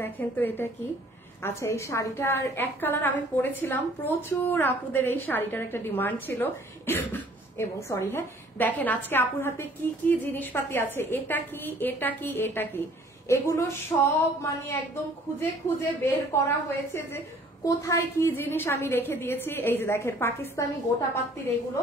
দেখেন তো এটা কি। আচ্ছা, এই শাড়িটার এক কালার আমি পরেছিলাম, প্রচুর আপুদের এই শাড়িটার একটা ডিমান্ড ছিল এবং সরি হ্যাঁ, দেখেন আজকে আপুর হাতে কি কি জিনিসপাতি আছে। এটা কি, এটা কি, এটা কি, এগুলো সব মানে একদম খুঁজে খুঁজে বের করা হয়েছে যে কোথায় কি জিনিস আমি রেখে দিয়েছি। এই যে দেখেন পাকিস্তানি গোটা পাত্তির এগুলো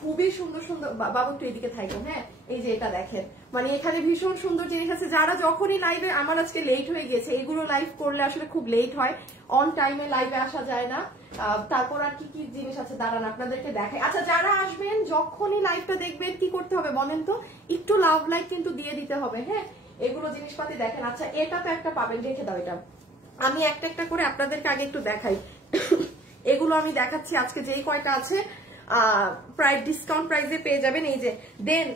খুবই সুন্দর সুন্দর। বাবু একটু এদিকে থাকো হ্যাঁ। এই যে এটা দেখেন, মানে এখানে ভীষণ সুন্দর জিনিস আছে। যারা যখনই লাইভে, আমার আজকে লেট হয়ে গিয়েছে, এগুলো লাইভ করলে আসলে খুব লেট হয়, অন টাইমে লাইভে আসা যায় না। তারপর আর কি কি জিনিস আছে দাঁড়ান আপনাদেরকে দেখাই। আচ্ছা, যারা আসবেন যখনই লাইভটা দেখবেন কি করতে হবে বলেন তো, একটু লাভ লাইক কিন্তু দিয়ে দিতে হবে হ্যাঁ। এগুলো জিনিসপাতি দেখেন। আচ্ছা, এটা তো একটা পাবেন, রেখে দাও এটা। আমি একটা একটা করে আপনাদেরকে আগে একটু দেখাই। এগুলো আমি দেখাচ্ছি আজকে যেই কয়টা আছে প্রায় ডিসকাউন্ট প্রাইসে পেয়ে যাবেন। এই যে দেন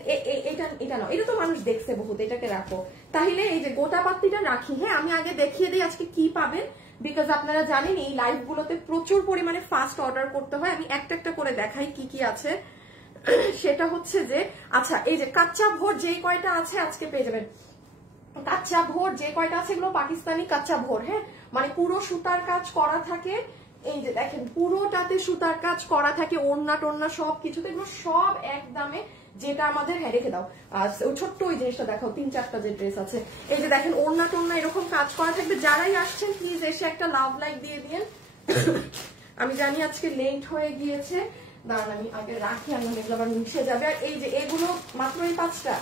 এটা নাও, এটা তো মানুষ দেখছে বহুত, এটাকে রাখো। তাহলে এই যে গোটা পাত্তিটা রাখি হ্যাঁ। আমি আগে দেখিয়ে দিই আজকে কি পাবেন, বিকজ আপনারা জানেন এই লাইভ গুলোতে প্রচুর পরিমাণে ফাস্ট অর্ডার করতে হয়। আমি একটা একটা করে দেখাই কি কি আছে। সেটা হচ্ছে যে আচ্ছা, এই যে কাচ্চা ভোর যেই কয়টা আছে আজকে পেয়ে যাবেন। কাচ্চা ভোর যে কয়টা আছে এগুলো পাকিস্তানি কাচ্চা ভোর হ্যাঁ, মানে পুরো সুতার কাজ করা থাকে। এই যে দেখেন পুরোটাতে সুতার কাজ করা থাকে, ওড়না টোড়না সব কিছুতে, এগুলো সব এক দামে। যেটা আমাদের হ্যাঁ রেখে দাও। আর ছোট্ট ওই জিনিসটা দেখাও, 3-4টা যে ড্রেস আছে। এই যে দেখেন ওড়না টোড়না এরকম কাজ করা থাকবে। যারাই আসছেন প্লিজ এসে একটা লাভ লাইক দিয়ে দিন। আমি জানি আজকে লেট হয়ে গিয়েছে, দাঁড়ান আমি আগে রাখি, আমি এগুলো আবার মিশে যাবে। আর এই যে এগুলো মাত্র এই 5টা,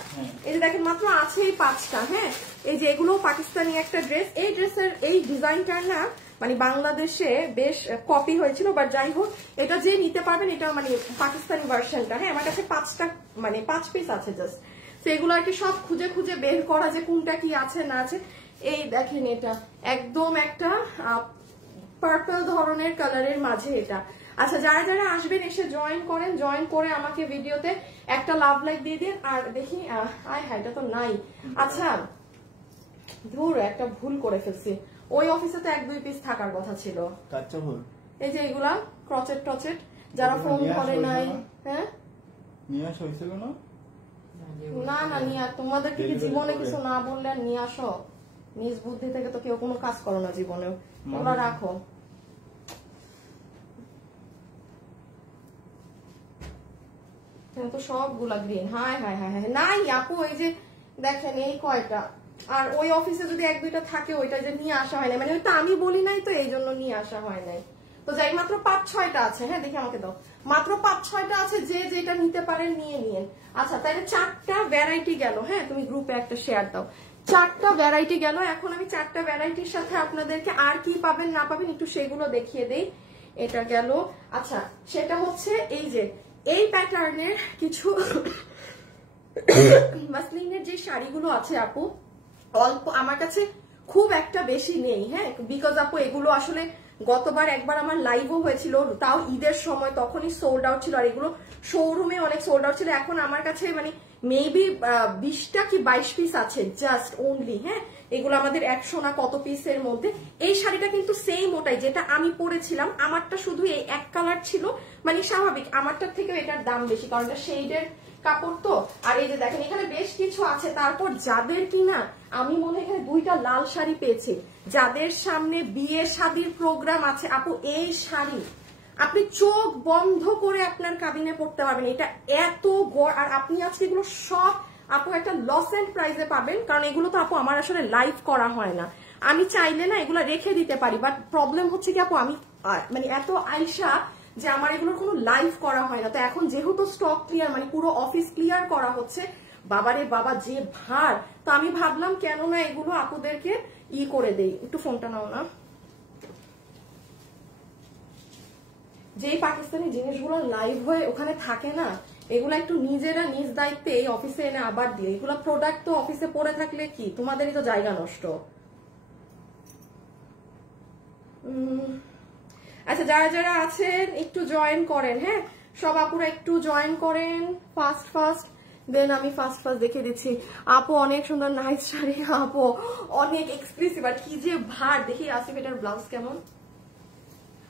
এই যে দেখেন মাত্র আছে এই 5টা হ্যাঁ। এই যে এগুলো পাকিস্তানি একটা ড্রেস, এই ড্রেসের এই ডিজাইনটার না মানে বাংলাদেশে বেশ কপি হয়েছিল, বাট যাই হোক এটা যে নিতে পারবেন, এটা মানে পাকিস্তানি ভার্সনটা হ্যাঁ। আমার কাছে 5টা মানে 5 পিস আছে জাস্ট, তো এগুলো আর কি সব খুঁজে খুঁজে বের করা যে কোনটা কি আছে না আছে। এই দেখেন এটা একদম একটা পার্পল ধরনের কালারের মাঝে এটা। আচ্ছা, যারা যারা আসবেন এসে জয়েন করেন, জয়েন করে আমাকে ভিডিওতে একটা লাভ লাইক দিয়ে দিন। আর দেখি আয় হ্যাঁ, এটা তো নাই। আচ্ছা ধুর, একটা ভুল করে ফেলছি, ওই অফিসে তো 1-2 পিস থাকার কথা ছিল। এই যে এগুলা ক্রচেট টচেট, যারা ফোন করে নাই হ্যাঁ। না না নিয়ে, তোমাদের কি জীবনে কিছু না বললে নিয়ে আসো, নিজ বুদ্ধি থেকে তো কেউ কোনো কাজ করো না জীবনেও, ওগুলা রাখো। তো সবগুলা গ্রিন, হায় হায় হায় হায় নাই আপু। এই যে দেখেন এই কয়টা, আর ওই অফিসে যদি 1-2টা থাকে ওইটা যে নিয়ে আসা হয় না, মানে ওইটা আমি বলি নাই তো এই জন্য নিয়ে আসা হয় নাই। তো যাই মাত্র 5-6টা আছে হ্যাঁ, দেখি আমাকে দাও, মাত্র 5-6টা আছে, যে যেটা নিতে পারেন নিয়ে নিন। আচ্ছা তাহলে 4টা ভ্যারাইটি গেল হ্যাঁ, তুমি গ্রুপে একটা শেয়ার দাও। 4টা ভ্যারাইটি গেল। এখন আমি 4টা ভ্যারাইটির সাথে আপনাদেরকে আর কি পাবেন না পাবেন একটু সেগুলো দেখিয়ে দেই। এটা গেল। আচ্ছা সেটা হচ্ছে এই যে এই প্যাটার্নের কিছু মাসলিনের যে শাড়িগুলো আছে আপু, অল্প আমার কাছে খুব একটা বেশি নেই হ্যাঁ, বিকজ আপু এগুলো আসলে গতবার একবার আমার লাইভও হয়েছিল, তাও ঈদের সময়, তখনই সোল্ড আউট ছিল, আর এগুলো শোরুমে অনেক সোল্ড আউট ছিল। এখন আমার কাছে মানে মেবি 20টা কি 22 পিস আছে জাস্ট ওনলি হ্যাঁ। এগুলো আমাদের 100 না কত পিসের মধ্যে। এই শাড়িটা কিন্তু সেম ওটাই যেটা আমি পরেছিলাম, আমারটা শুধু এই এক কালার ছিল, মানে স্বাভাবিক আমারটার থেকেও এটার দাম বেশি, কারণ এটা শেডের কাপড় তো। আর এই যে দেখেন এখানে বেশ কিছু আছে। তারপর যাদের কিনা আমি মনে হয় এখানে 2টা লাল শাড়ি পেয়েছি, যাদের সামনে বিয়ে শাদীর প্রোগ্রাম আছে আপু, এই শাড়ি আপনি চোখ বন্ধ করে আপনার কাবিনে পড়তে পারবেন। এটা এত গড়, আর আপনি আজকে এগুলো সব আপু একটা লস এন্ড প্রাইসে পাবেন, কারণ এগুলো তো আপু আমার আসলে লাইভ করা হয় না। আমি চাইলে না এগুলো রেখে দিতে পারি, বাট প্রবলেম হচ্ছে কি আপু আমি মানে এত আইসা যে আমার এগুলোর কোনো লাইভ করা হয় না। তো এখন যেহেতু স্টক ক্লিয়ার মানে পুরো অফিস ক্লিয়ার করা হচ্ছে, বাবারে বাবা যে ভার, তো আমি ভাবলাম কেন না এগুলো আপুদেরকে করে দেই। একটু ফোনটা নাও না। যে পাকিস্তানি জিনিসগুলো লাইভ হয়ে ওখানে থাকে না, এগুলো একটু নিজেরা নিজ দায়িত্বে এই অফিসে এনে আবার দিয়ে, এগুলো প্রোডাক্ট তো অফিসে পড়ে থাকলে কি তোমাদেরই তো জায়গা নষ্ট। আচ্ছা যারা যারা আছেন একটু জয়েন করেন হ্যাঁ, সব আপুরা একটু জয়েন করেন ফাস্ট ফাস্ট, দেন আমি ফাস্ট ফাস্ট দেখে দিচ্ছি। আপু অনেক সুন্দর নাইস শাড়ি আপু, অনেক এক্সক্লুসিভ, আর কি যে ভার। দেখি আসিফ এটার ব্লাউজ কেমন,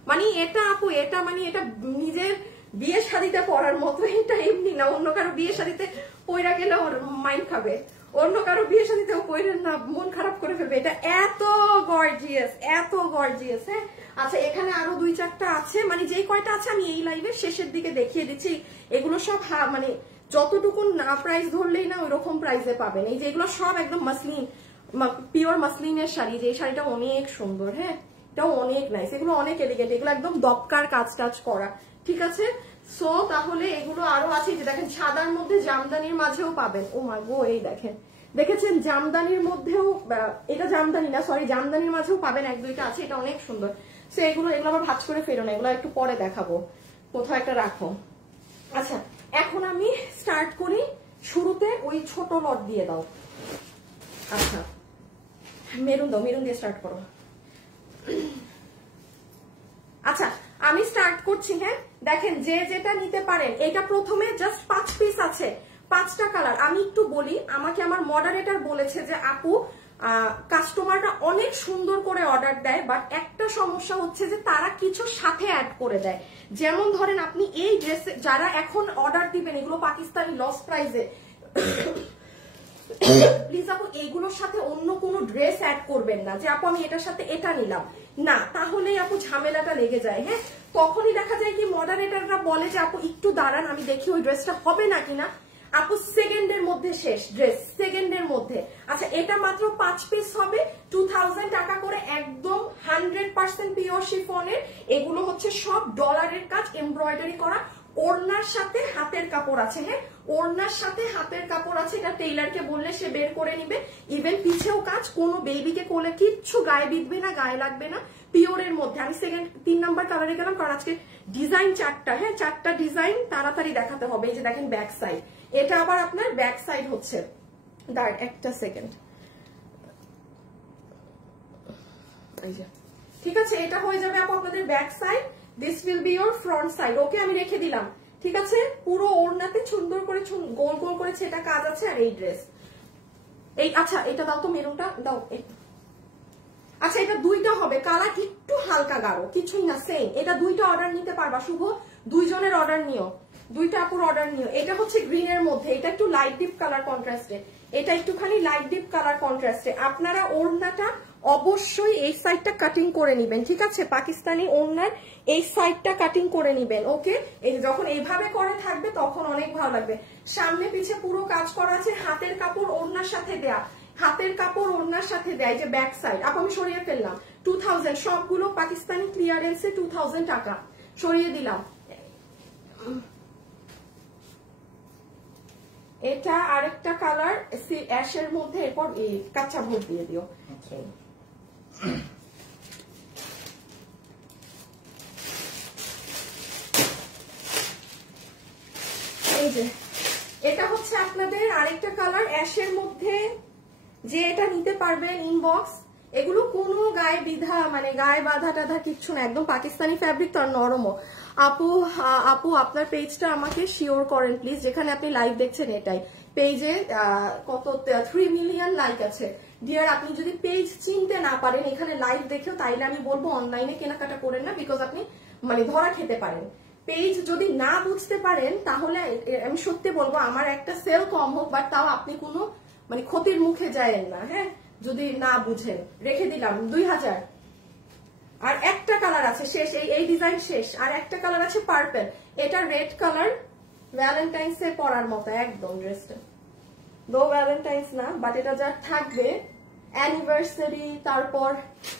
মানে এটা আপু এটা মানে এটা নিজের বিয়ে শাদীতে পরার মতো, এটা এমনি না, অন্য কারো বিয়ে শাদীতে পয়রা গেলে ওর মাইন্ড খাবে, অন্য কারো বিয়ে শাদীতেও পয়রেন না, মন খারাপ করে ফেলবে। এটা এত গর্জিয়াস গর্জিয়াস, এত গর্জিয়াস। হ্যাঁ আচ্ছা, এখানে আরো 2-4টা আছে, মানে যেই কয়টা আছে আমি এই লাইভের শেষের দিকে দেখিয়ে দিচ্ছি। এগুলো সব মানে যতটুকু না প্রাইস ধরলেই না ওই রকম প্রাইসে পাবেন। এই যে এগুলো সব একদম মাসলিন, পিওর মাসলিনের শাড়ি। যে শাড়িটা অনেক সুন্দর, হ্যাঁ এটাও অনেক নাইস, এগুলো অনেক এলিগেন্ট, এগুলো একদম দপকার কাজ টাজ করা, ঠিক আছে। সো তাহলে এগুলো আরো আছে, যে দেখেন সাদার মধ্যে জামদানির মাঝেও পাবেন। ও মা গো, এই দেখেন, দেখেছেন জামদানির মধ্যেও, এটা জামদানি না সরি, জামদানির মাঝেও পাবেন, 1-2টা আছে, এটা অনেক সুন্দর। সো এগুলো আবার ভাঁজ করে ফেরো না, এগুলো একটু পরে দেখাবো, কোথাও একটা রাখো। আচ্ছা এখন আমি স্টার্ট করি, শুরুতে ওই ছোট লট দিয়ে দাও। আচ্ছা মেরুন দাও, মেরুন দিয়ে স্টার্ট করো। আচ্ছা আমি স্টার্ট করছি। হ্যাঁ দেখেন, যে যেটা নিতে পারেন, এটা প্রথমে জাস্ট 5 পিস আছে, 5টা কালার। আমি একটু বলি, আমাকে আমার মডারেটর বলেছে যে আপু কাস্টমাররা অনেক সুন্দর করে অর্ডার দেয়, বাট একটা সমস্যা হচ্ছে যে তারা কিছু সাথে অ্যাড করে দেয়। যেমন ধরেন আপনি এই ড্রেস, যারা এখন অর্ডার দিবেন এগুলো পাকিস্তানি লস প্রাইসে, প্লিজ আপু এইগুলোর সাথে অন্য কোনো ড্রেস অ্যাড করবেন না, যে আপু আমি এটার সাথে এটা নিলাম না, তাহলেই আপু ঝামেলাটা লেগে যায়। হ্যাঁ তখনই দেখা যায় কি মডারেটররা বলে যে আপু একটু দাঁড়ান, আমি দেখি ওই ড্রেসটা হবে না কিনা। আপু সেকেন্ডের মধ্যে শেষ ড্রেস, সেকেন্ডের মধ্যে। আচ্ছা এটা মাত্র 5 পিস হবে, 2000 টাকা করে, একদম 100% পিওর শিফনের। এগুলো হচ্ছে সব ডলারের কাজ, এমব্রয়ডারি করা, ওড়নার সাথে হাতের কাপড় আছে। হ্যাঁ ওড়নার সাথে হাতের কাপড় আছে, এটা টেইলারকে বললে সে বের করে নিবে। ইভেন পিছেও কাজ, কোনো বেবিকে কোলে কিচ্ছু গায়ে বিঁধবে না, গায়ে লাগবে না, পিওরের মধ্যে। আমি 3 নাম্বার কালারে গেলাম, কারণ আজকে ডিজাইন 4টা, হ্যাঁ 4টা ডিজাইন তাড়াতাড়ি দেখাতে হবে। এই যে দেখেন ব্যাক সাইড, এটা আবার আপনার ব্যাক সাইড হচ্ছে, দাঁড়ান একটা সেকেন্ড, এই যে ঠিক আছে, এটা হয়ে যাবে আপু আপনাদের back side, this will be your front side. Okay আমি রেখে দিলাম, ঠিক আছে। পুরো ওড়নাতে সুন্দর করে গোল গোল করে ছেটা কাজ আছে। আর এই ড্রেস, এই আচ্ছা এটা দাও তো, মেরুনটা দাও। আচ্ছা এটা 2টা হবে, কালার একটু হালকা গাঢ়, কিছুই না, সেম। এটা 2টা অর্ডার নিতে পারবা, শুভ 2 জনের অর্ডার নিও, 2টা আপুর অর্ডার নিও। এটা হচ্ছে গ্রিনের মধ্যে, এটা একটু লাইট ডিপ কালার কন্ট্রাস্টে, এটা একটুখানি লাইট ডিপ কালার কন্ট্রাস্টে। আপনারা ওড়নাটা অবশ্যই এই সাইডটা কাটিং করে নিবেন, ঠিক আছে। পাকিস্তানি ওড়নার এই সাইডটা কাটিং করে নিবেন, ওকে। এই যখন এইভাবে করে থাকবে তখন অনেক ভালো লাগবে। সামনে পিছে পুরো কাজ করা আছে, হাতের কাপড় ওড়নার সাথে দেয়া, হাতের কাপড় ওড়নার সাথে দেয়। যে ব্যাক সাইড আপু আমি সরিয়ে ফেললাম, 2000, সবগুলো পাকিস্তানি ক্লিয়ারেন্সে 2000 টাকা সরিয়ে দিলাম। এটা আরেকটা কালার অ্যাশের মধ্যে, এরপর কাঁচা ভোট দিয়ে দিও। এই যে এটা হচ্ছে আপনাদের আরেকটা কালার অ্যাশের মধ্যে, যে এটা নিতে পারবেন ইনবক্স। এগুলো কোনো গায়ে বিধা, মানে গায়ে বাধা টাধা কিচ্ছু না, একদম পাকিস্তানি ফ্যাব্রিক, তার নরমও। আপু আপনার পেজটা আমাকে শিওর করেন প্লিজ, যেখানে আপনি লাইভ দেখছেন এটাই। পেজে কত 3 মিলিয়ন লাইক আছে। ডিয়ার আপনি যদি পেজ চিনতে না পারেন এখানে লাইভ দেখেও, তাইলে আমি বলবো অনলাইনে কেনাকাটা করেন না, বিকজ আপনি মানে ধরা খেতে পারেন। পেজ যদি না বুঝতে পারেন তাহলে আমি সত্যি বলবো আমার একটা সেল কম হোক, বাট তাও আপনি কোনো মানে ক্ষতির মুখে যায়েন না, হ্যাঁ যদি না বুঝেন। রেখে দিলাম 2000। আর একটা কালার আছে শেষ, এই ডিজাইন শেষ। আর একটা কালার আছে পার্পল, এটা রেড কালার, ভ্যালেন্টাইন্স এ পরার মতো একদম ড্রেসটা, দো ভ্যালেন্টাইন্স না, বাট এটা যা থাকবে অ্যানিভার্সারি, তারপর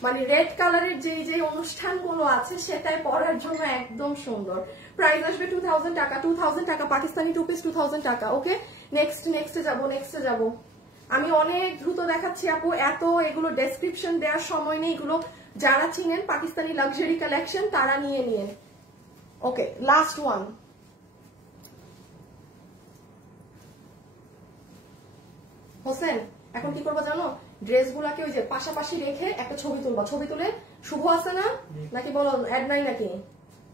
মানে রেড কালারের যে অনুষ্ঠানগুলো আছে সেটাই পরার জন্য একদম সুন্দর। প্রাইস আসবে 2000 টাকা, 2000 টাকা পাকিস্তানি 2 পিস 2000 টাকা। ওকে নেক্সটে যাব। আমি অনেক দ্রুত দেখাচ্ছি আপু, এত এগুলো ডেসক্রিপশন দেওয়ার সময় নেই, এগুলো যারা চিনেন পাকিস্তানি লাক্সারি কালেকশন তারা নিয়ে। Okay last one. হোসেন এখন কি করবো জানো, ড্রেসগুলাকে ওই যে পাশাপাশি রেখে একটা ছবি তুলবা, ছবি তুলে শুভ আছে না নাকি বলো অ্যাড নাই, নাকি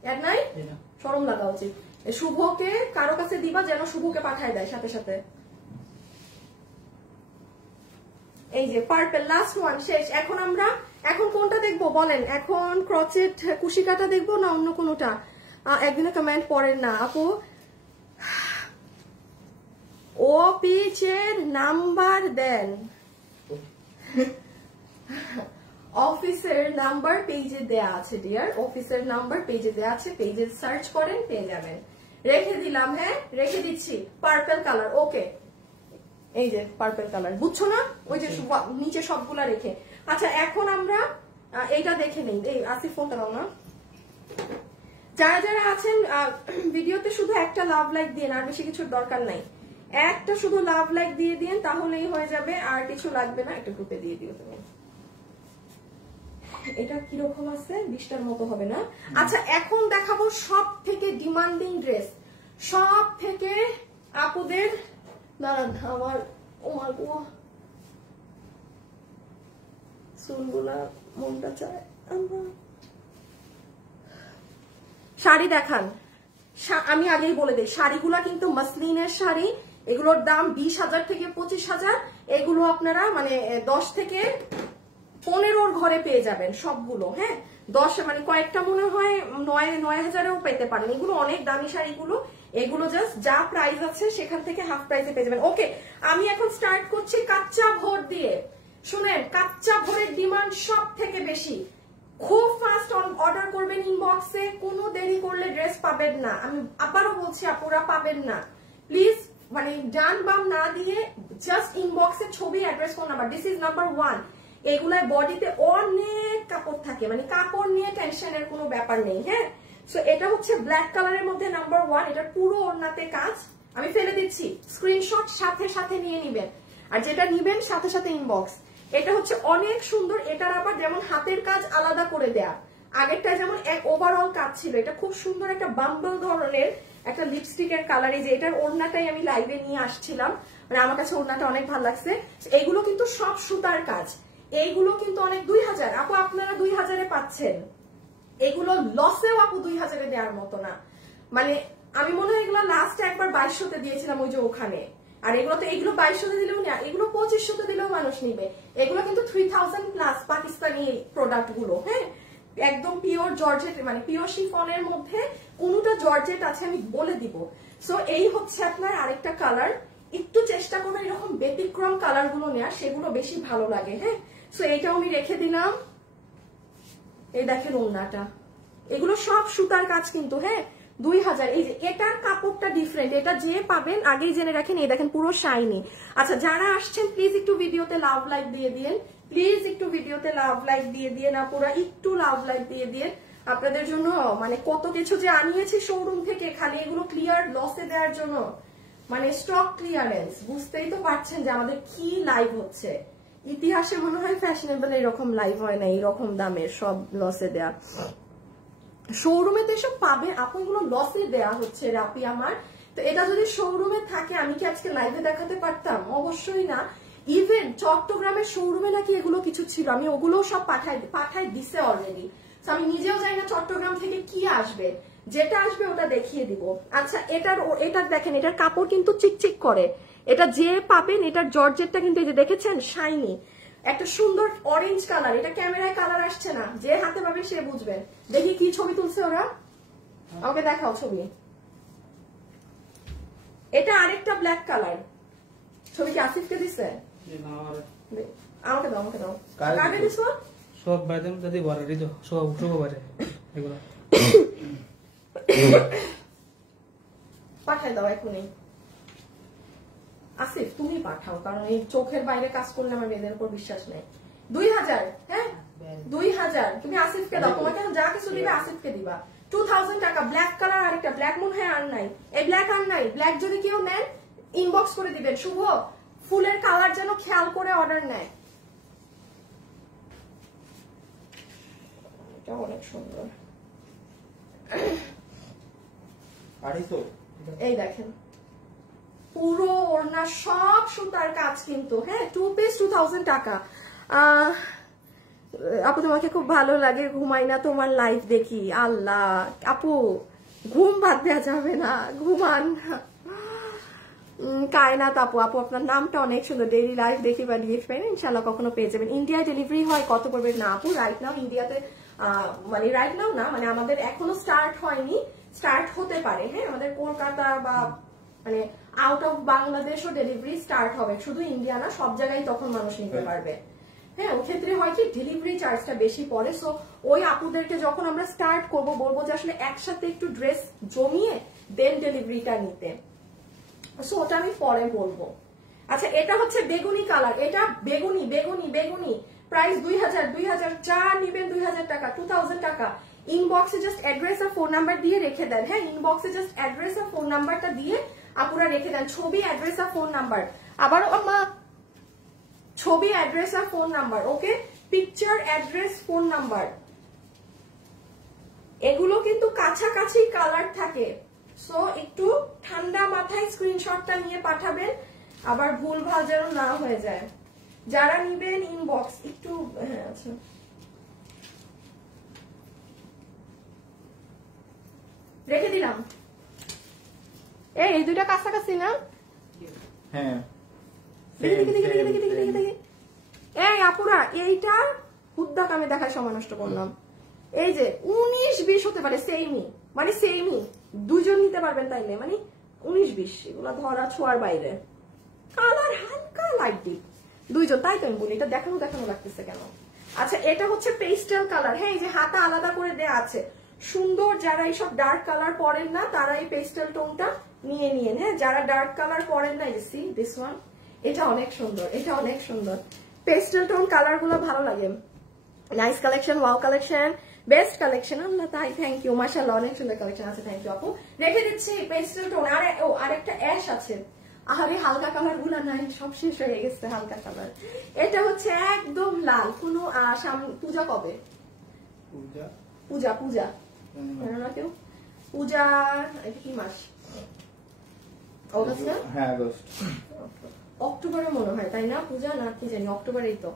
অ্যাড নাই, শরম লাগা উচিত। শুভকে কারো কাছে দিবা, যেন শুভকে পাঠায় দেয় সাথে সাথে। এই যে পার্পল, লাস্ট ওয়ান, শেষ। এখন কোনটা দেখবো বলেন, এখন ক্রচেট কুশিকাটা দেখবো না অন্য কোনোটা? একদিনে কমেন্ট পড়েন না আপু। ও পিচের নাম্বার দেন, অফিস অফিসের নাম্বার পেজে দেয়া আছে ডিয়ার, অফিসের নাম্বার পেজে দেয়া আছে, পেজে সার্চ করেন পেয়ে যাবেন। রেখে দিলাম, হ্যাঁ রেখে দিচ্ছি। পার্পল কালার, ওকে এই যে পার্পল কালার, বুঝছো না? ওই যে নিচে সবগুলা রেখে। আচ্ছা এখন আমরা এইটা দেখে নিই। এই আসিফ ফোনটা দাও না। যারা যারা আছেন ভিডিওতে শুধু একটা লাভ লাইক দিয়ে, আর বেশি কিছুর দরকার নাই। একটা শুধু লাভ লাইক দিয়ে দিন তাহলেই হয়ে যাবে, আর কিছু লাগবে না। একটা গ্রুপে দিয়ে দিও তুমি। এটা কিরকম আছে? 20টার মতো হবে না? আচ্ছা এখন দেখাবো সব থেকে ডিমান্ডিং ড্রেস, সব থেকে আপুদের। দাঁড়ান আমার চুলগুলা মনটা চায়। শাড়ি দেখান, আমি আগেই বলে দিই শাড়িগুলা কিন্তু মাসলিনের শাড়ি, এগুলোর দাম 20,000 থেকে 25,000। এগুলো আপনারা মানে 10 থেকে 15 ঘরে পেয়ে যাবেন সবগুলো। হ্যাঁ 10 মানে কয়েকটা মনে হয় 9,000-এও পেতে পারেন। এগুলো অনেক দামি শাড়িগুলো, এগুলো জাস্ট যা প্রাইস আছে সেখান থেকে হাফ প্রাইসে পেয়ে যাবেন। ওকে আমি এখন স্টার্ট করছি কাচ্চা ভোর দিয়ে। শুনেন কাচ্চা ভোরের ডিমান্ড সব থেকে বেশি, খুব ফাস্ট অর্ডার করবেন ইনবক্সে, কোনো দেরি করলে ড্রেস পাবেন না। আমি আবারও বলছি আপুরা পাবেন না, প্লিজ মানে ডান বাম না দিয়ে জাস্ট ইনবক্সে ছবি, address, phone number. This is number 1। এগুলায় বডিতে অনেক কাপড় থাকে, মানে কাপড় নিয়ে টেনশনের কোনো ব্যাপার নেই। হ্যাঁ সো এটা হচ্ছে ব্ল্যাক কালারের মধ্যে নাম্বার 1। এটা পুরো ওড়নাতে কাজ, আমি ফেলে দিচ্ছি, স্ক্রিনশট সাথে সাথে নিয়ে নিবেন, আর যেটা নিবেন সাথে সাথে ইনবক্স। এটা হচ্ছে অনেক সুন্দর, এটার আবার যেমন হাতের কাজ আলাদা করে দেয়া, আগেরটা যেমন এক ওভারঅল কাজ ছিল। এটা খুব সুন্দর একটা বাম্বল ধরনের একটা লিপস্টিকের কালারে, যে এটার ওড়নাটাই আমি লাইভে নিয়ে আসছিলাম, মানে আমার কাছে ওড়নাটা অনেক ভালো লাগছে। এইগুলো কিন্তু সব সুতার কাজ, এইগুলো কিন্তু অনেক 2000 আপু আপনারা 2000-এ পাচ্ছেন। এগুলো লসেও আপু 2000-এ দেওয়ার মতো না, মানে আমি মনে হয় এগুলো লাস্ট একবার 2200-তে দিয়েছিলাম ওই যে ওখানে। আর এগুলো তো এগুলো 2200-তে দিলেও না, এগুলো 2500-তে দিলেও মানুষ নিবে। এগুলো কিন্তু 3000+ পাকিস্তানি প্রোডাক্ট গুলো। হ্যাঁ একদম পিওর জর্জেট, মানে পিওর শিফনের মধ্যে কোনটা জর্জেট আছে আমি বলে দিব। সো এই হচ্ছে আপনার আরেকটা কালার, একটু চেষ্টা করবেন এরকম ব্যতিক্রম কালার গুলো নেওয়ার, সেগুলো বেশি ভালো লাগে। হ্যাঁ সো এইটাও আমি রেখে দিলাম। এই দেখেন ওড়নাটা, এগুলো সব সুতার কাজ কিন্তু। হ্যাঁ 2000। এই যে এটার কাপড়টা ডিফারেন্ট, এটা যে পাবেন আগেই জেনে রাখেন। এই দেখেন পুরো শাইনি। আচ্ছা যারা আসছেন প্লিজ একটু ভিডিওতে লাভ লাইক দিয়ে দিন, প্লিজ একটু ভিডিওতে লাভ লাইক দিয়ে দিয়ে, না পুরো একটু লাভ লাইক দিয়ে দিয়ে। আপনাদের জন্য মানে কত কিছু যে আনিয়েছি শোরুম থেকে, খালি এগুলো ক্লিয়ার লসে দেওয়ার জন্য, মানে স্টক ক্লিয়ারেন্স। বুঝতেই তো পারছেন যে আমাদের কি লাইভ হচ্ছে। ইতিহাসে মনে হয় ফ্যাশনেবল এরকম লাইভ হয় না, এইরকম দামের সব লসে দেয়া। শোরুমে তো এসব পাবে আপু, এগুলো লসে দেয়া হচ্ছে রাপি আমার। তো এটা যদি শোরুমে থাকে আমি কি আজকে লাইভে দেখাতে পারতাম? অবশ্যই না। ইভেন চট্টগ্রামের শোরুমে নাকি এগুলো কিছু ছিল, আমি ওগুলো সব পাঠাই দিছে অলরেডি। আমি নিজেও জানি না চট্টগ্রাম থেকে কি আসবে, যেটা আসবে ওটা দেখিয়ে দিব। আচ্ছা এটার দেখেন, এটার কাপড় কিন্তু চিকচিক করে, এটা যে পাবেন এটার জর্জেটটা কিন্তু এই যে দেখেছেন শাইনি, একটা সুন্দর অরেঞ্জ কালার। এটা ক্যামেরায় কালার আসছে না, যে হাতে পাবে সে বুঝবেন। দেখি কি ছবি তুলছে ওরা, আমাকে দেখাও ছবি। এটা আরেকটা ব্ল্যাক কালার, ছবি কি আসিফকে দিছে? আমাকে দাও, আমাকে দাও। কাকে দিছো? সব বাইরে যদি বরারই তো সব বাইরে এগুলো পাঠাই দাও এখনই। আসিফ তুমি পাঠাও, কারণ এই চোখের বাইরে কাজ করলে আমার মেয়েদের উপর বিশ্বাস নেই। 2000, হ্যাঁ 2000 তুমি আসিফকে দাও, তোমাকে যা কিছু দিবে আসিফকে দিবা। 2000 টাকা। ব্ল্যাক কালার আরেকটা, ব্ল্যাক মনে হয় আর নাই, এই ব্ল্যাক আর নাই। ব্ল্যাক যদি কেউ নেন ইনবক্স করে দিবেন। শুভ ফুলের কালার যেন খেয়াল করে অর্ডার নেয়। এটা অনেক সুন্দর। এই দেখেন পুরো ওড়না সব সুতার কাজ কিন্তু। হ্যাঁ 2 পিস 2000 টাকা। আপু তোমাকে খুব ভালো লাগে, ঘুমাই না তোমার লাইভ দেখি। আল্লাহ আপু ঘুম বাদ দেওয়া যাবে না, ঘুমান। কায়নাত আপু, আপু আপনার নামটা অনেক সুন্দর। ডেইলি লাইভ দেখি বা ডিএক্স পাই না, ইনশাল্লাহ কখনো পেয়ে যাবেন। ইন্ডিয়ায় ডেলিভারি হয় কত পড়বে? না আপু রাইট নাও ইন্ডিয়াতে, মানে রাইট নাও না, মানে আমাদের এখনো স্টার্ট হয়নি, স্টার্ট হতে পারে। হ্যাঁ আমাদের কলকাতা বা মানে আউট অফ বাংলাদেশও ডেলিভারি স্টার্ট হবে, শুধু ইন্ডিয়া না, সব জায়গায় তখন মানুষ নিতে পারবে। হ্যাঁ ওই ক্ষেত্রে হয় কি ডেলিভারি চার্জটা বেশি পড়ে। সো ওই আপুদেরকে যখন আমরা স্টার্ট করব বলবো যে আসলে একসাথে একটু ড্রেস জমিয়ে দেন ডেলিভারিটা নিতে। সো ওটা আমি পরে বলবো। আচ্ছা এটা হচ্ছে বেগুনি কালার, এটা বেগুনি বেগুনি বেগুনি, প্রাইস 2000 যা নিবেন 2000 টাকা, 2000 টাকা। ইনবক্সে জাস্ট অ্যাড্রেস আর ফোন নাম্বার দিয়ে রেখে দেন। হ্যাঁ ইনবক্সে জাস্ট অ্যাড্রেস আর ফোন নাম্বারটা দিয়ে আপুরা রেখে দেন, ছবি অ্যাড্রেস আর ফোন নাম্বার। আবার মা ছবি অ্যাড্রেস আর ফোন নাম্বার, ওকে, পিকচার অ্যাড্রেস ফোন নাম্বার। এগুলো কিন্তু কাছাকাছি কালার থাকে, সো একটু ঠান্ডা মাথায় স্ক্রিনশটটা নিয়ে পাঠাবেন, আবার ভুলভাল যেন না হয়ে যায়। যারা নিবেন ইনবক্স একটু, হ্যাঁ আচ্ছা রেখে দিলাম। এই দুইটা কাছাকাছি না? হ্যাঁ এই আপুরা এইটা হুদ্দাক আমি দেখার সময় নষ্ট করলাম। এই যে 19-20 হতে পারে, সেইমই মানে সেইমই, দুজন নিতে পারবেন তাইলে, মানে 19-20 এগুলো ধরা ছোঁয়ার বাইরে। কালার হালকা লাইট ডিপ দুইজন, তাই তো আমি বলি এটা দেখানো দেখানো লাগতেছে কেন। আচ্ছা এটা হচ্ছে পেস্টেল কালার। হ্যাঁ এই যে হাতা আলাদা করে দেয়া আছে, সুন্দর। যারা এইসব ডার্ক কালার পরেন না তারা এই পেস্টেল টোনটা নিয়ে নিয়েন। হ্যাঁ যারা ডার্ক কালার পরেন না, সি দিস ওয়ান, এটা অনেক সুন্দর, এটা অনেক সুন্দর। পেস্টেল টোন কালার গুলো ভালো লাগে। Nice collection, wow collection, best collection. আল্লাহ তাই, থ্যাংক ইউ, মাশাআল্লাহ অনেক সুন্দর কালেকশন আছে, থ্যাংক ইউ আপু। রেখে দিচ্ছি পেস্টেল টোন। আরে ও আরেকটা অ্যাশ আছে, আরে হালকা কালার গুলা নাই, সব শেষ হয়ে গেছে হালকা কালার। এটা হচ্ছে একদম লাল, কোনো পূজা কবে? পূজা পূজা না কেউ পূজা, এটা কি মাস? অগস্ট না? হ্যাঁ আগস্ট, অক্টোবরে মনে হয়, তাই না? পূজা না কি জানি, অক্টোবরেই তো।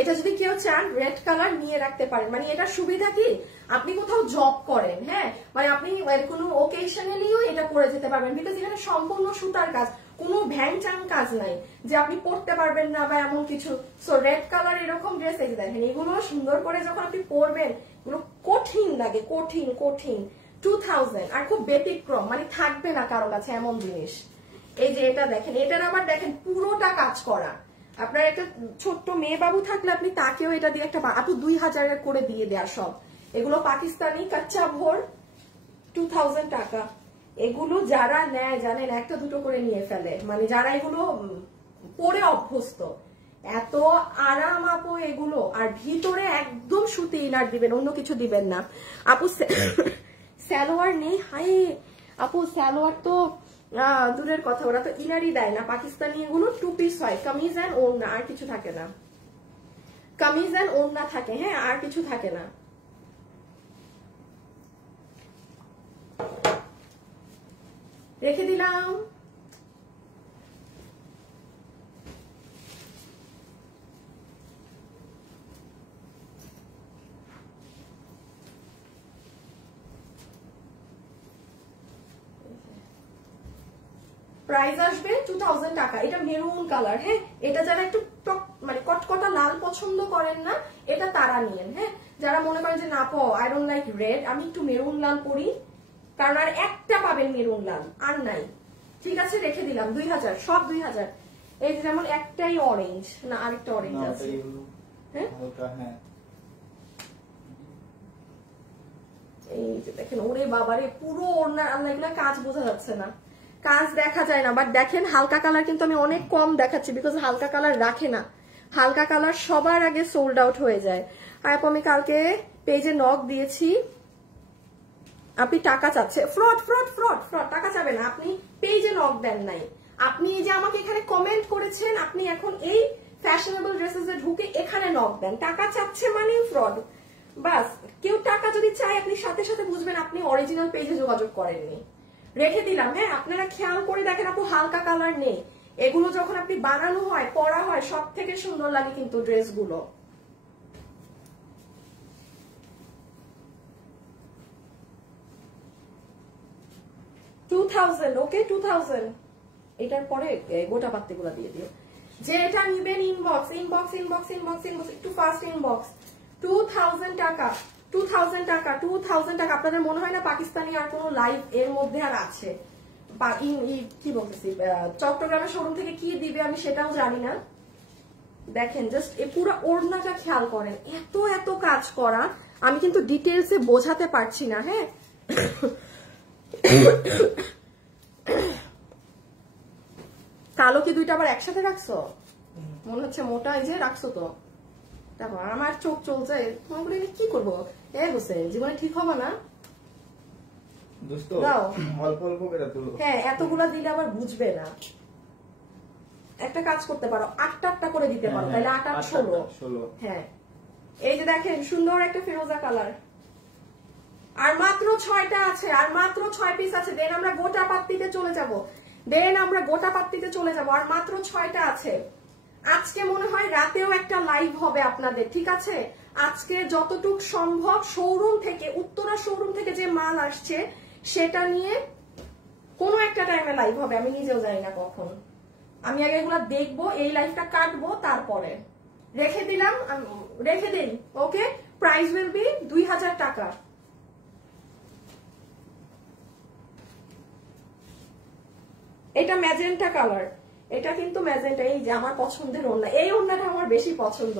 এটা যদি কেউ চান রেড কালার নিয়ে রাখতে পারেন, মানে এটা সুবিধা কি আপনি কোথাও জব করেন, হ্যাঁ মানে আপনি কোনো ওকেশনালিও এটা পরে যেতে পারবেন, বিকজ এখানে সম্পূর্ণ সুতার কাজ, কোনো ভ্যাংচাং কাজ নাই যে আপনি পরতে পারবেন না বা এমন কিছু। সো রেড কালার এরকম ড্রেস এই দেখেন, এগুলো সুন্দর করে যখন আপনি পরবেন এগুলো কঠিন লাগে, কঠিন কঠিন। 2000 আর খুব ব্যতিক্রম, মানে থাকবে না কারো কাছে এমন জিনিস। এই যে এটা দেখেন, এটার আবার দেখেন পুরোটা কাজ করা। আপনার একটা ছোট্ট মেয়ে বাবু থাকলে আপনি তাকেও এটা দিয়ে একটা আপু 2000 করে দিয়ে দেয়া সব। এগুলো পাকিস্তানি কাচ্চা ভোর, 2000 টাকা। এগুলো যারা নেয় জানেন একটা দুটো করে নিয়ে ফেলে, মানে যারা এগুলো পরে অভ্যস্ত, এত আরাম আপু এগুলো। আর ভিতরে একদম সুতি ইনার দিবেন, অন্য কিছু দিবেন না আপু। সালোয়ার নেই, হাই আপু সালোয়ার তো দূরের কথা, ওরা তো ইনারই দেয় না। পাকিস্তানি এগুলো 2 পিস হয়, কামিজ এন্ড ওড়না, আর কিছু থাকে না। কামিজ এন্ড ওড়না থাকে, হ্যাঁ আর কিছু থাকে না। রেখে দিলাম। প্রাইস আসবে 2000 টাকা। এটা মেরুন কালার, হ্যাঁ এটা যারা একটু মানে কটকটা লাল পছন্দ করেন না এটা তারা নিয়েন। হ্যাঁ যারা মনে করেন যে না পো আই ডোন্ট লাইক রেড, আমি একটু মেরুন লাল পরি, কারণ আর একটা পাবেন মেরুন লাল, আর নাই। ঠিক আছে রেখে দিলাম 2000, সব 2000। এই যেমন একটাই অরেঞ্জ, না আরেকটা অরেঞ্জ আছে, হ্যাঁ এই যে দেখেন, ওরে বাবারে পুরো ওড়না, আল্লাহ এগুলা কাজ বোঝা যাচ্ছে না, কাজ দেখা যায় না। বাট দেখেন হালকা কালার কিন্তু আমি অনেক কম দেখাচ্ছি, বিকজ হালকা কালার রাখে না, হালকা কালার সবার আগে সোল্ড আউট হয়ে যায়। আর আমি কালকে পেজে নক দিয়েছি, আপনি টাকা চাচ্ছে, ফ্রড ফ্রড ফ্রড ফ্রড, টাকা চাবে না, আপনি পেজে নক দেন নাই। আপনি যে আমাকে এখানে কমেন্ট করেছেন, আপনি এখন এই ফ্যাশনেবল ড্রেসেসে ঢুকে এখানে নক দেন, টাকা চাচ্ছে মানে ফ্রড। বাস, কেউ টাকা যদি চায় আপনি সাথে সাথে বুঝবেন আপনি অরিজিনাল পেজে যোগাযোগ করেননি। রেখে দিলাম। হ্যাঁ আপনারা খেয়াল করে দেখেন আপু, হালকা কালার নেই, এগুলো যখন আপনি বানানো হয় পরা হয় সব থেকে সুন্দর লাগে কিন্তু ড্রেসগুলো। ওকে 2000। এটার পরে গোটা পাত্তিগুলো দিয়ে দিও। যে এটা নিবেন inbox inbox inbox inbox inbox, একটু ফাস্ট ইনবক্স। 2000 টাকা, 2000 টাকা, 2000 টাকা। আপনাদের মনে হয় না পাকিস্তানি আর কোনো লাইভ এর মধ্যে আর আছে? কি বলতেছি, চট্টগ্রামের শোরুম থেকে কি দিবে আমি সেটাও জানি না, দেখেন জাস্ট এই পুরো ওড়নাটা খেয়াল করেন, এত এত কাজ করা, আমি কিন্তু ডিটেলসে বোঝাতে পারছি না। হ্যাঁ, কালো কি দুইটা আবার একসাথে রাখছো? মনে হচ্ছে মোটা, এই যে রাখছো তো। দেখো আমার চোখ চলছে, কি করবো? হোসেন জীবনে ঠিক হবে না। হ্যাঁ, এতগুলা দিলে আবার বুঝবে না। একটা কাজ করতে পারো, 8টা করে দিতে পারো, তাহলে 8 8 16। হ্যাঁ, এই যে দেখেন সুন্দর একটা ফিরোজা কালার, আর মাত্র 6টা আছে, আর মাত্র 6 পিস আছে। দেন আমরা গোটা পাত্তিতে চলে যাব, আর মাত্র 6টা আছে। আজকে মনে হয় রাতেও একটা লাইভ হবে আপনাদের, ঠিক আছে? আজকে যতটুক সম্ভব শোরুম থেকে, উত্তরা শোরুম থেকে যে মাল আসছে সেটা নিয়ে কোনো একটা টাইমে লাইভ হবে, আমি নিজেও জানি না কখন। আমি আগে এগুলো দেখবো, এই লাইভটা কাটবো, তারপরে রেখে দিলাম, রেখে দিন। ওকে, প্রাইস উইল বি 2000 টাকা। এটা ম্যাজেন্টা কালার, এটা কিন্তু ম্যাজেন্টা। এই যে আমার পছন্দের ওড়না, এই ওড়নাটা আমার বেশি পছন্দ।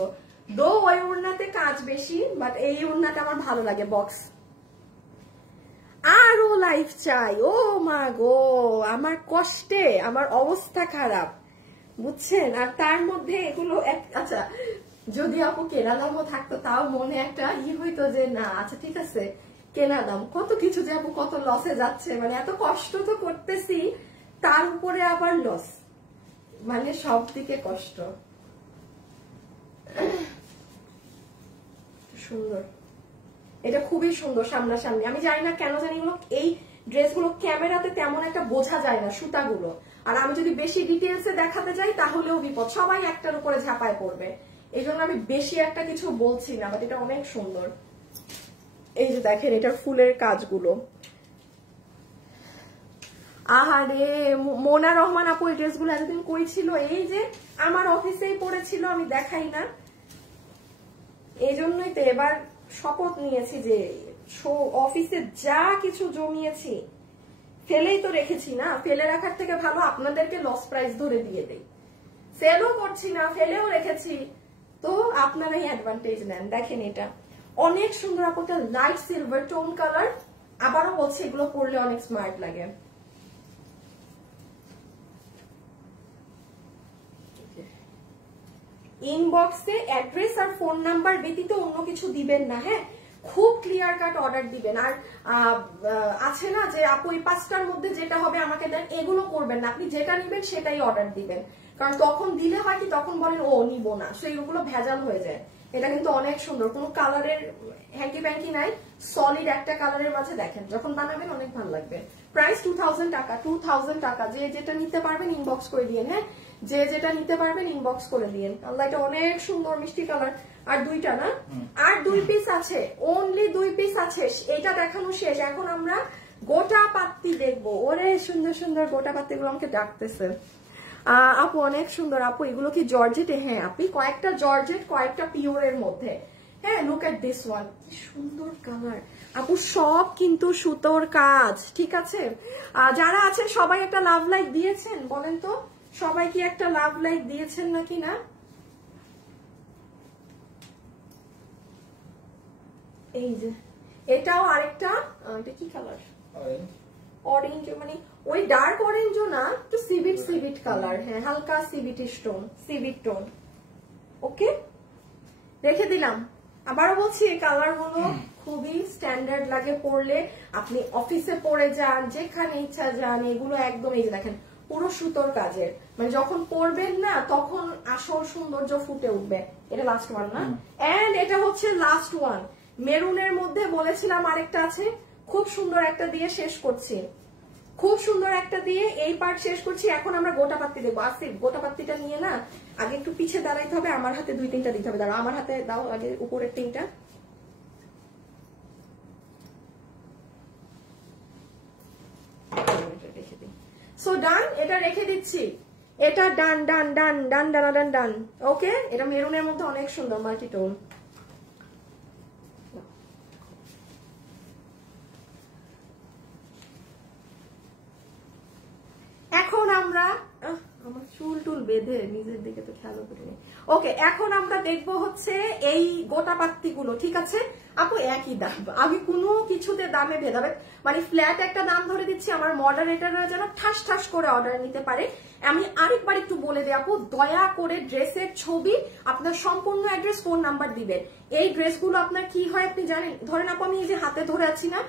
দো ওই ওড়নাতে কাজ বেশি, বাট এই ওড়নাটা আমার ভালো লাগে। বক্স আরো লাইফ চাই। ও মা গো, আমার কষ্টে আমার অবস্থা খারাপ, বুঝছেন? আর তার মধ্যে এগুলো আচ্ছা, যদি আপু কেনা দামও থাকতো তাও মনে একটা হইতো যে না আচ্ছা ঠিক আছে কেনা দাম, কত কিছু যে আপু কত লসে যাচ্ছে, মানে এত কষ্ট তো করতেছি, তার উপরে আবার লস, মানে সব দিকে কষ্ট। সুন্দর, এটা খুবই সুন্দর সামনাসামনি। আমি জানি না কেন জানি এগুলো, এই ড্রেসগুলো ক্যামেরাতে তেমন একটা বোঝা যায় না সুতাগুলো, আর আমি যদি বেশি ডিটেলসে দেখাতে যাই তাহলেও বিপদ, সবাই একটার উপরে ঝাঁপায় পড়বে। এই জন্য আমি বেশি একটা কিছু বলছি না, বাট এটা অনেক সুন্দর। এই যে দেখেন এটার ফুলের কাজগুলো, আহারে মোনা রহমান আপু এই ড্রেসগুলো এতদিন কই ছিল? এই যে আমার অফিসেই পড়েছিল, আমি দেখাই না, এই জন্যই তো এবার শপথ নিয়েছি যে অফিসে যা কিছু জমিয়েছি ফেলেই তো রেখেছি না, ফেলে রাখার থেকে ভালো আপনাদেরকে লস প্রাইস ধরে দিয়ে দেই। সেলও করছি না, ফেলেও রেখেছি, তো আপনারাই অ্যাডভান্টেজ নেন। দেখেন এটা অনেক সুন্দর আপুটা, লাইট সিলভার টোন কালার। আবারও বলছি এগুলো পরলে অনেক স্মার্ট লাগে। ইনবক্সে অ্যাড্রেস আর ফোন নাম্বার ব্যতীত অন্য কিছু দিবেন না। হ্যাঁ, খুব ক্লিয়ার কাট অর্ডার দিবেন। আর আছে না যে আপু এই 5টার মধ্যে যেটা হবে আমাকে দেন, এগুলো করবেন না। আপনি যেটা নিবেন সেটাই অর্ডার দিবেন, কারণ তখন দিলে হয় কি তখন বলেন ও নিব না, সেইগুলো ভেজাল হয়ে যায়। এটা কিন্তু অনেক সুন্দর, কোনো কালারের হ্যাঙ্কি প্যাঙ্কি নাই, সলিড একটা কালারের মাঝে। দেখেন যখন বানাবেন অনেক ভালো লাগবে। প্রাইস 2000 টাকা, 2000 টাকা। যে যেটা নিতে পারবেন ইনবক্স করে দিন। হ্যাঁ, যে যেটা নিতে পারবেন ইনবক্স করে দিন। আল্লাহ, এটা অনেক সুন্দর মিষ্টি কালার। আর দুইটা না, আর 2 পিস আছে, অনলি 2 পিস আছে। এটা দেখানো শেষ, এখন আমরা গোটা পাত্তি দেখবো। ওরে সুন্দর সুন্দর গোটা পাত্তি গুলো আমাকে ডাকতেছে। আপু অনেক সুন্দর। আপু এগুলো কি জর্জেটে? হ্যাঁ আপনি, কয়েকটা জর্জেট, কয়েকটা পিওরের মধ্যে। হ্যাঁ, লুক এট দিস ওয়ান, কি সুন্দর কালার আপু, সব কিন্তু সুতোর কাজ, ঠিক আছে? যারা আছেন সবাই একটা লাভ লাইক দিয়েছেন, বলেন তো সবাই কি একটা লাভ লাইক দিয়েছেন নাকি না? এই যে এটাও আরেকটা, এটা কি কালার? অরেঞ্জ, মানে ওই ডার্ক অরেঞ্জও না, একটু সিভিট সিভিট কালার। হ্যাঁ, হালকা সিভিট স্টোন, সিভিট টোন। ওকে, রেখে দিলাম। আবারও বলছি এই কালার গুলো খুবই স্ট্যান্ডার্ড লাগে পরলে, আপনি অফিসে পরে যান, যেখানে ইচ্ছা যান। এগুলো একদম, এই যে দেখেন পুরো সুতোর কাজের, মানে যখন পরবেন না তখন আসল সৌন্দর্য ফুটে উঠবে। এটা লাস্ট ওয়ান না, এন্ড এটা হচ্ছে লাস্ট ওয়ান। মেরুনের মধ্যে বলেছিলাম আরেকটা আছে, খুব সুন্দর একটা দিয়ে শেষ করছি, খুব সুন্দর একটা দিয়ে এই পার্ট শেষ করছি। এখন আমরা গোটা পাত্তি দেখবো। আসিফ, গোটা পাত্তিটা নিয়ে না আগে একটু পিছিয়ে দাঁড়াইতে হবে, আমার হাতে 2-3টা দিতে হবে। দাঁড়াও, আমার হাতে দাও আগে উপরের 3টা। সো ডান, এটা রেখে দিচ্ছি, এটা ডান ডান ডান ডান ডান ডান ডান। ওকে, এটা মেরুনের মধ্যে অনেক সুন্দর মাল্টিটোন। এখন আমরা, আমার আমার চুল টুল বেঁধে নিজের দিকে তো খেয়াল করিনি। ওকে, এখন আমরা দেখবো হচ্ছে এই গোটা পাত্তি গুলো, ঠিক আছে আপু? একই দাম, আমি কোনো কিছুতে দামে ভেদাভেদ মানে ফ্ল্যাট একটা দাম ধরে দিচ্ছি, আমার মডারেটররা যেন ঠাস ঠাস করে অর্ডার নিতে পারে। আমি আরেকবার একটু বলে দিই আপু, দয়া করে ড্রেসের ছবি, আপনার সম্পূর্ণ অ্যাড্রেস, ফোন নাম্বার দিবেন। এই ড্রেসগুলো আপনার কি হয় আপনি জানেন? ধরেন আপু আমি এই যে হাতে ধরে আছি না,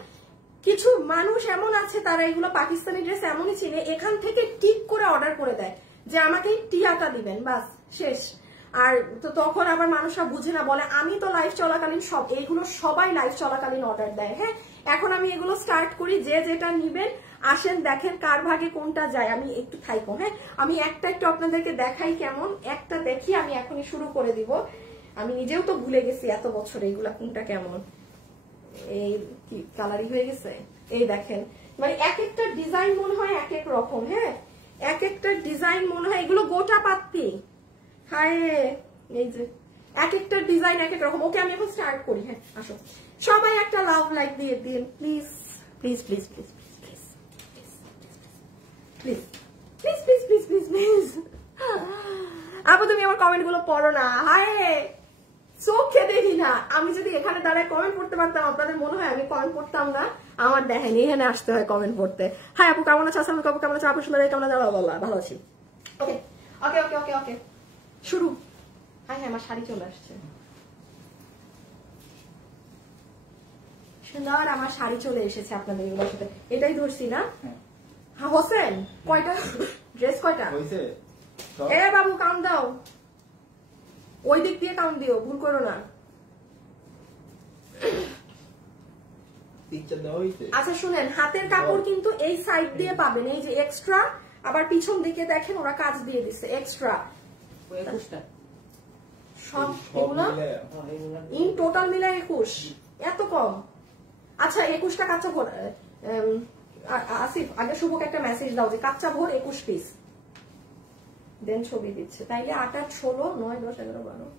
কিছু মানুষ এমন আছে তারা এগুলো পাকিস্তানি ড্রেস এমনই চিনে, এখান থেকে টিক করে অর্ডার করে দেয় যে আমাকে টিয়াটা দিবেন, বাস শেষ। আর তো তখন আবার মানুষরা বুঝে না, বলে আমি তো লাইফ চলাকালীন সব, এইগুলো সবাই লাইফ চলাকালীন অর্ডার দেয়। হ্যাঁ, এখন আমি এগুলো স্টার্ট করি, যে যেটা নিবেন আসেন দেখেন কার ভাগে কোনটা যায়। আমি একটু থাইকো, হ্যাঁ আমি একটা একটু আপনাদেরকে দেখাই, কেমন একটা দেখি, আমি এখনই শুরু করে দিব। আমি নিজেও তো ভুলে গেছি এত বছর এইগুলা কোনটা কেমন। এই কি কালারই হয়ে গেছে, এই দেখেন মানে এক একটা ডিজাইন মনে হয় এক এক রকম। হ্যাঁ, এক একটা ডিজাইন মনে হয়, এগুলো গোটা পাত্তি, হায় এই যে এক একটা ডিজাইন এক এক রকম। ওকে, আমি এখন স্টার্ট করি। হ্যাঁ আসো সবাই একটা লাভ লাইক দিয়ে দিন please please please please please please please please please please please. আপু তুমি আমার কমেন্ট গুলো পড়ো না, হায় চোখে দেখি না। আমি যদি এখানে দাঁড়ায় কমেন্ট পড়তে পারতাম, আপনাদের মনে হয় আমি কমেন্ট পড়তাম না? আমার দেখেন এখানে আসতে হয় কমেন্ট পড়তে। হ্যাঁ আপু কেমন আছে? আসসালামু আলাইকুম, কেমন আছে আপু? সুন্দর, কেমন আছে? ভালো আছি। ওকে ওকে ওকে ওকে ওকে শুরু। হ্যাঁ হ্যাঁ আমার শাড়ি চলে আসছে, সুন্দর আমার শাড়ি চলে এসেছে আপনাদের এগুলোর সাথে। এটাই ধরছি না? হ্যাঁ হোসেন কয়টা ড্রেস, কয়টা? এ বাবু কাউন্ট দাও, ওই দিক দিয়ে কাউন্ট দিও, ভুল করো না। আচ্ছা শুনেন, হাতের কাপড় কিন্তু এই সাইড দিয়ে পাবেন, এই যে এক্সট্রা, আবার পিছন দিকে দেখেন ওরা কাজ দিয়ে দিচ্ছে এক্সট্রা। সব এগুলো ইন টোটাল মিলে 21, এত কম? আচ্ছা 21টা কাঁচা ভোর। আসিফ আগে শুভকে একটা মেসেজ দাও যে কাঁচা ভোর 21 পিস দেন, ছবি দিচ্ছে। তাইলে 8 8 16 9 10 11 12,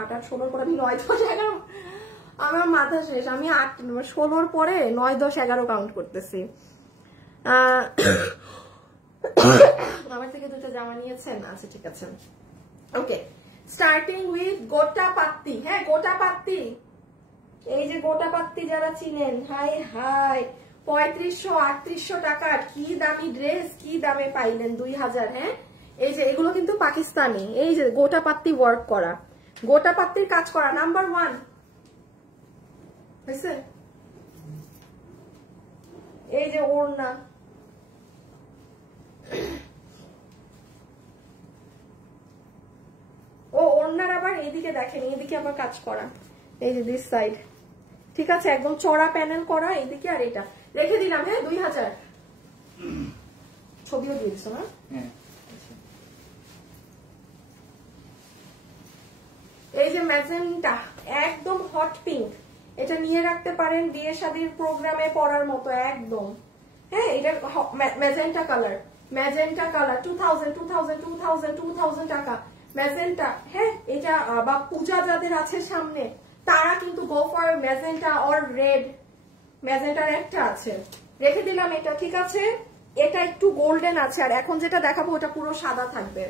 8 8 16 পরে 9 10 11, আমার মাথা শেষ। আমি 8 16 পরে 9 10 11 কাউন্ট করতেছি। আমার থেকে দুটো জামা নিয়েছেন? আচ্ছা ঠিক আছে। ওকে, স্টার্টিং উইথ গোটা পাত্তি। হ্যাঁ গোটা পাত্তি, এই যে গোটা পাত্তি যারা চিনেন, হাই হাই 3500 3800 টাকার কি দামি ড্রেস, কি দামে পাইলেন? 2000। হ্যাঁ এই যে এগুলো কিন্তু পাকিস্তানি, এই যে গোটা পাত্তি ওয়ার্ক করা, গোটা পাত্তির কাজ করা, নাম্বার 1 হয়েছে। এই যে ওড়না, ও ওড়নার আবার এইদিকে দেখেন, এইদিকে আবার কাজ করা, এই যে দিস সাইড, ঠিক আছে একদম চড়া প্যানেল করা এইদিকে। আর এটা রেখে দিলাম। হ্যাঁ 2000, ছবিও দিয়ে দিছো না? এই যে ম্যাজেন্টা একদম হট পিঙ্ক, এটা নিয়ে রাখতে পারেন বিয়ে শাদীর প্রোগ্রামে পরার মতো একদম। হ্যাঁ এটা ম্যাজেন্টা কালার, ম্যাজেন্টা কালার 2000 2000 2000 2000 টাকা ম্যাজেন্টা। হ্যাঁ এটা বা পূজা যাদের আছে সামনে তারা কিন্তু go for magenta or red, ম্যাজেন্টার একটা আছে, রেখে দিলাম এটা। ঠিক আছে, এটা একটু গোল্ডেন আছে, আর এখন যেটা দেখাবো ওটা পুরো সাদা থাকবে।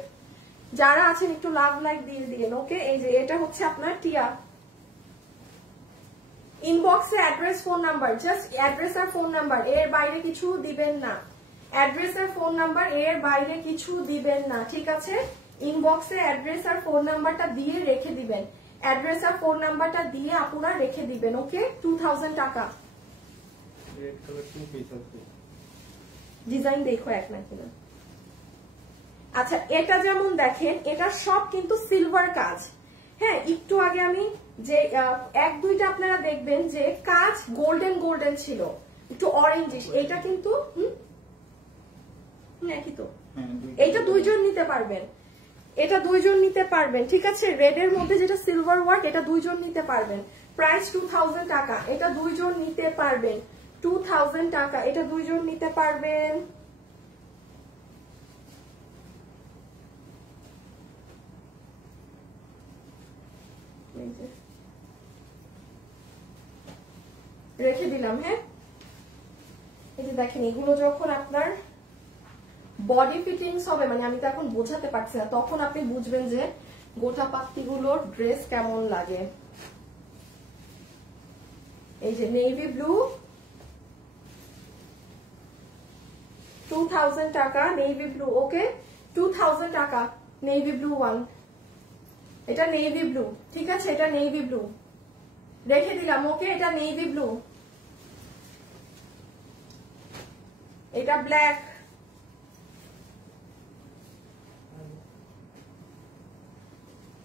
যারা আছেন একটু লাভ লাইক দিয়ে দিন। ওকে, এই যে এটা হচ্ছে আপনার টিয়া। ইনবক্সে address phone number, just address আর ফোন নাম্বার, এর বাইরে কিছু দিবেন না। অ্যাড্রেস আর ফোন নাম্বার, এর বাইরে কিছু দিবেন না, ঠিক আছে? ইনবক্সে অ্যাড্রেস আর ফোন নাম্বারটা দিয়ে রেখে দিবেন, অ্যাড্রেস আর ফোন নাম্বারটা দিয়ে আপনারা রেখে দিবেন। ওকে, 2000 টাকা। ডিজাইন দেখো এক না কিনা। আচ্ছা এটা যেমন দেখেন, এটা সব কিন্তু সিলভার কাজ। হ্যাঁ একটু আগে আমি যে 1 2টা আপনারা দেখবেন যে কাজ গোল্ডেন গোল্ডেন ছিল, একটু অরেঞ্জিশ। এটা কিন্তু একই তো, এইটা 2 জন নিতে পারবেন, এটা 2 জন নিতে পারবেন, ঠিক আছে? রেড এর মধ্যে যেটা সিলভার ওয়ার্ক, এটা 2 জন নিতে পারবেন, প্রাইস 2000 টাকা। এটা 2 জন নিতে পারবেন, 2000 টাকা, এটা 2 জন নিতে পারবেন। রেখে দিলাম। হ্যাঁ এই যে দেখেন, এগুলো যখন আপনার বডি ফিটিংস হবে, মানে আমি তো এখন বোঝাতে পারছি না, তখন আপনি বুঝবেন যে গোটা পাত্তিগুলোর ড্রেস কেমন লাগে। এই যে নেভি ব্লু 2000 টাকা, নেভি ব্লু, ওকে 2000 টাকা নেভি ব্লু ওয়ান, এটা নেভি ব্লু, ঠিক আছে, এটা নেভি ব্লু রেখে দিলাম, ওকে, এটা নেভি ব্লু, এটা ব্ল্যাক,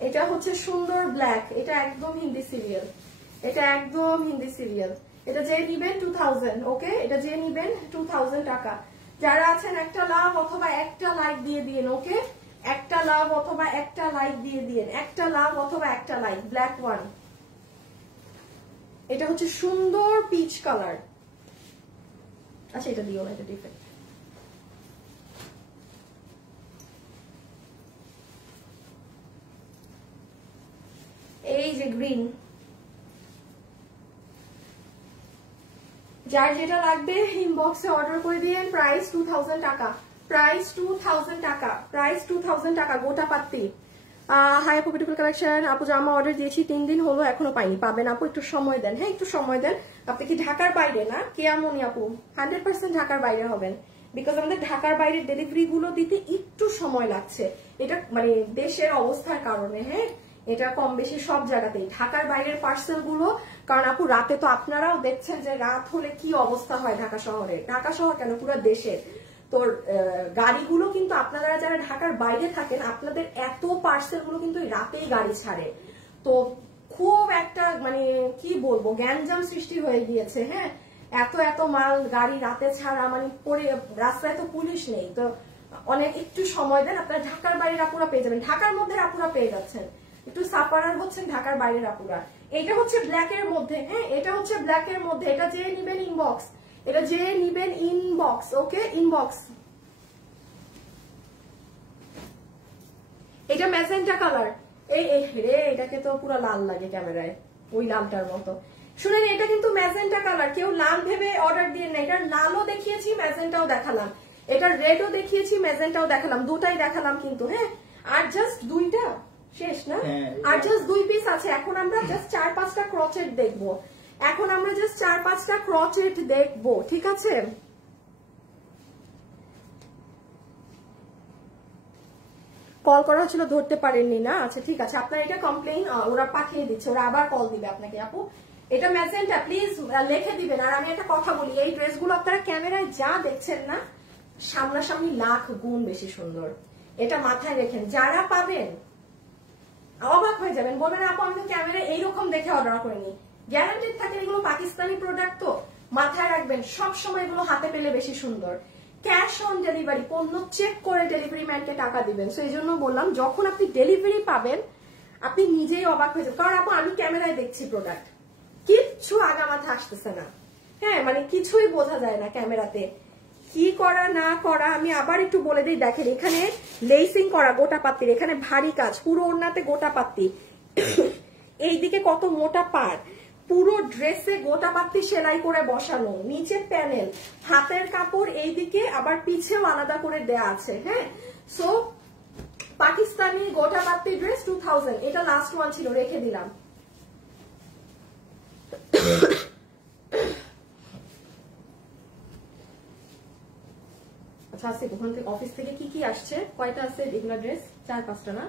এটা হচ্ছে সুন্দর ব্ল্যাক, এটা একদম হিন্দি সিরিয়াল, এটা একদম হিন্দি সিরিয়াল, এটা যে নিবেন 2000, ওকে, এটা যে নিবেন 2000 টাকা। যারা আছেন একটা লাভ অথবা একটা লাইক দিয়ে দিন, ওকে, একটা লাভ অথবা একটা লাইক দিয়ে দিন, একটা লাভ অথবা একটা লাইক। ব্ল্যাক ওয়ান, এটা হচ্ছে সুন্দর পিচ কালার, আচ্ছা এটা দিও না, এটা ডিফারেন্ট। এই যে গ্রিন, যার যেটা লাগবে ইনবক্সে অর্ডার করে দিন। প্রাইস 2000 টাকা, প্রাইস 2000 টাকা, প্রাইস 2000 টাকা গোটা পাত্তি। হাই আপু, বিউটিফুল কালেকশন। আপু জামা অর্ডার দিয়েছি 3 দিন হলো, এখনো পাইনি। পাবেন আপু, একটু সময় দেন, হ্যাঁ একটু সময় দেন। আপনি কি ঢাকার বাইরে? না কেয়ামনি আপু 100% ঢাকার বাইরে হবেন, বিকজ আমাদের ঢাকার বাইরের ডেলিভারি গুলো দিতে একটু সময় লাগছে, এটা মানে দেশের অবস্থার কারণে, হ্যাঁ এটা কম বেশি সব জায়গাতেই। ঢাকার বাইরের পার্সেল গুলো, কারণ আপু রাতে তো আপনারাও দেখছেন যে রাত হলে কি অবস্থা হয় ঢাকা শহরে, ঢাকা শহর কেন পুরো দেশের। তো গাড়িগুলো কিন্তু আপনারা যারা ঢাকার বাইরে থাকেন, আপনাদের এত পার্সেল গুলো কিন্তু রাতেই গাড়ি ছাড়ে, তো খুব একটা মানে কি বলবো গ্যাঞ্জাম সৃষ্টি হয়ে গিয়েছে, হ্যাঁ এত এত মাল গাড়ি রাতে ছাড়া, মানে পরে রাস্তায় তো পুলিশ নেই, তো অনেক একটু সময় দেন, আপনারা ঢাকার বাইরের আপুরা পেয়ে যাবেন, ঢাকার মধ্যে আপুরা পেয়ে যাচ্ছেন, একটু সাপারার হচ্ছেন ঢাকার বাইরের আপুরা। এটা হচ্ছে ব্ল্যাক এর মধ্যে, হ্যাঁ এটা হচ্ছে ব্ল্যাক এর মধ্যে, এটা যে নিবেন ইনবক্স, এটা যে নিবেন ইনবক্স, ওকে ইনবক্স। এটা ম্যাজেন্টা কালার, এই রে এটাকে তো পুরো লাল লাগে ক্যামেরায়, ওই লালটার মতো। শুনেন এটা কিন্তু ম্যাজেন্টা কালার, কেউ লাল ভেবে অর্ডার দিয়ে না, এটা লালও দেখিয়েছি ম্যাজেন্টাও দেখালাম, এটা রেডও দেখিয়েছি ম্যাজেন্টাও দেখালাম, দুটাই দেখালাম কিন্তু, হ্যাঁ আর জাস্ট দুইটা শেষ না, আর জাস্ট 2 পিস আছে। এখন আমরা জাস্ট 4-5টা ক্রচেট দেখবো, এখন আমরা জাস্ট 4-5টা ক্রচেট দেখবো, ঠিক আছে। কল করা হচ্ছিল ধরতে পারেননি না, আচ্ছা ঠিক আছে, আপনার এটা কমপ্লেইন ওরা পাঠিয়ে দিচ্ছে, ওরা আবার কল দিবে আপনাকে আপু। এটা ম্যাজেন্টা, প্লিজ লিখে দিবেন। আর আমি একটা কথা বলি, এই ড্রেসগুলো আপনারা ক্যামেরায় যা দেখছেন না, সামনাসামনি লাখ গুণ বেশি সুন্দর, এটা মাথায় রেখেন। যারা পাবেন অবাক হয়ে যাবেন, বলবেন আপু আমি তো ক্যামেরায় এইরকম দেখে অর্ডার করিনি, গ্যারান্টেড থাকে এগুলো পাকিস্তানি প্রোডাক্ট, তো মাথায় রাখবেন সবসময় এগুলো হাতে পেলে বেশি সুন্দর। ক্যাশ অন ডেলিভারি, পণ্য চেক করে ডেলিভারি ম্যানকে টাকা দিবেন। সো এই জন্য বললাম, যখন আপনি ডেলিভারি পাবেন আপনি নিজেই অবাক হয়ে যাবেন, কারণ আপু আমি ক্যামেরায় দেখছি প্রোডাক্ট, কিচ্ছু আগা মাথা আসতেছে না, হ্যাঁ মানে কিছুই বোঝা যায় না ক্যামেরাতে কি করা না করা। আমি আবার একটু বলে দিই, দেখেন এখানে লেসিং করা গোটা পাত্তির, এখানে ভারী কাজ, পুরো ওড়নাতে গোটা পাত্তি, এইদিকে কত মোটা পাড়, পুরো ড্রেসে গোটা পাত্তি সেলাই করে বসানো, নিচে প্যানেল, হাতের কাপড় এইদিকে আবার পিছেও আলাদা করে দেয়া আছে, হ্যাঁ। সো পাকিস্তানি গোটা পাত্তি ড্রেস 2000, এটা লাস্ট ওয়ান ছিল, রেখে দিলাম। আচ্ছা আছে ওখান থেকে অফিস থেকে কি কি আসছে, কয়টা আছে রেগুলার ড্রেস? 4-5টা না,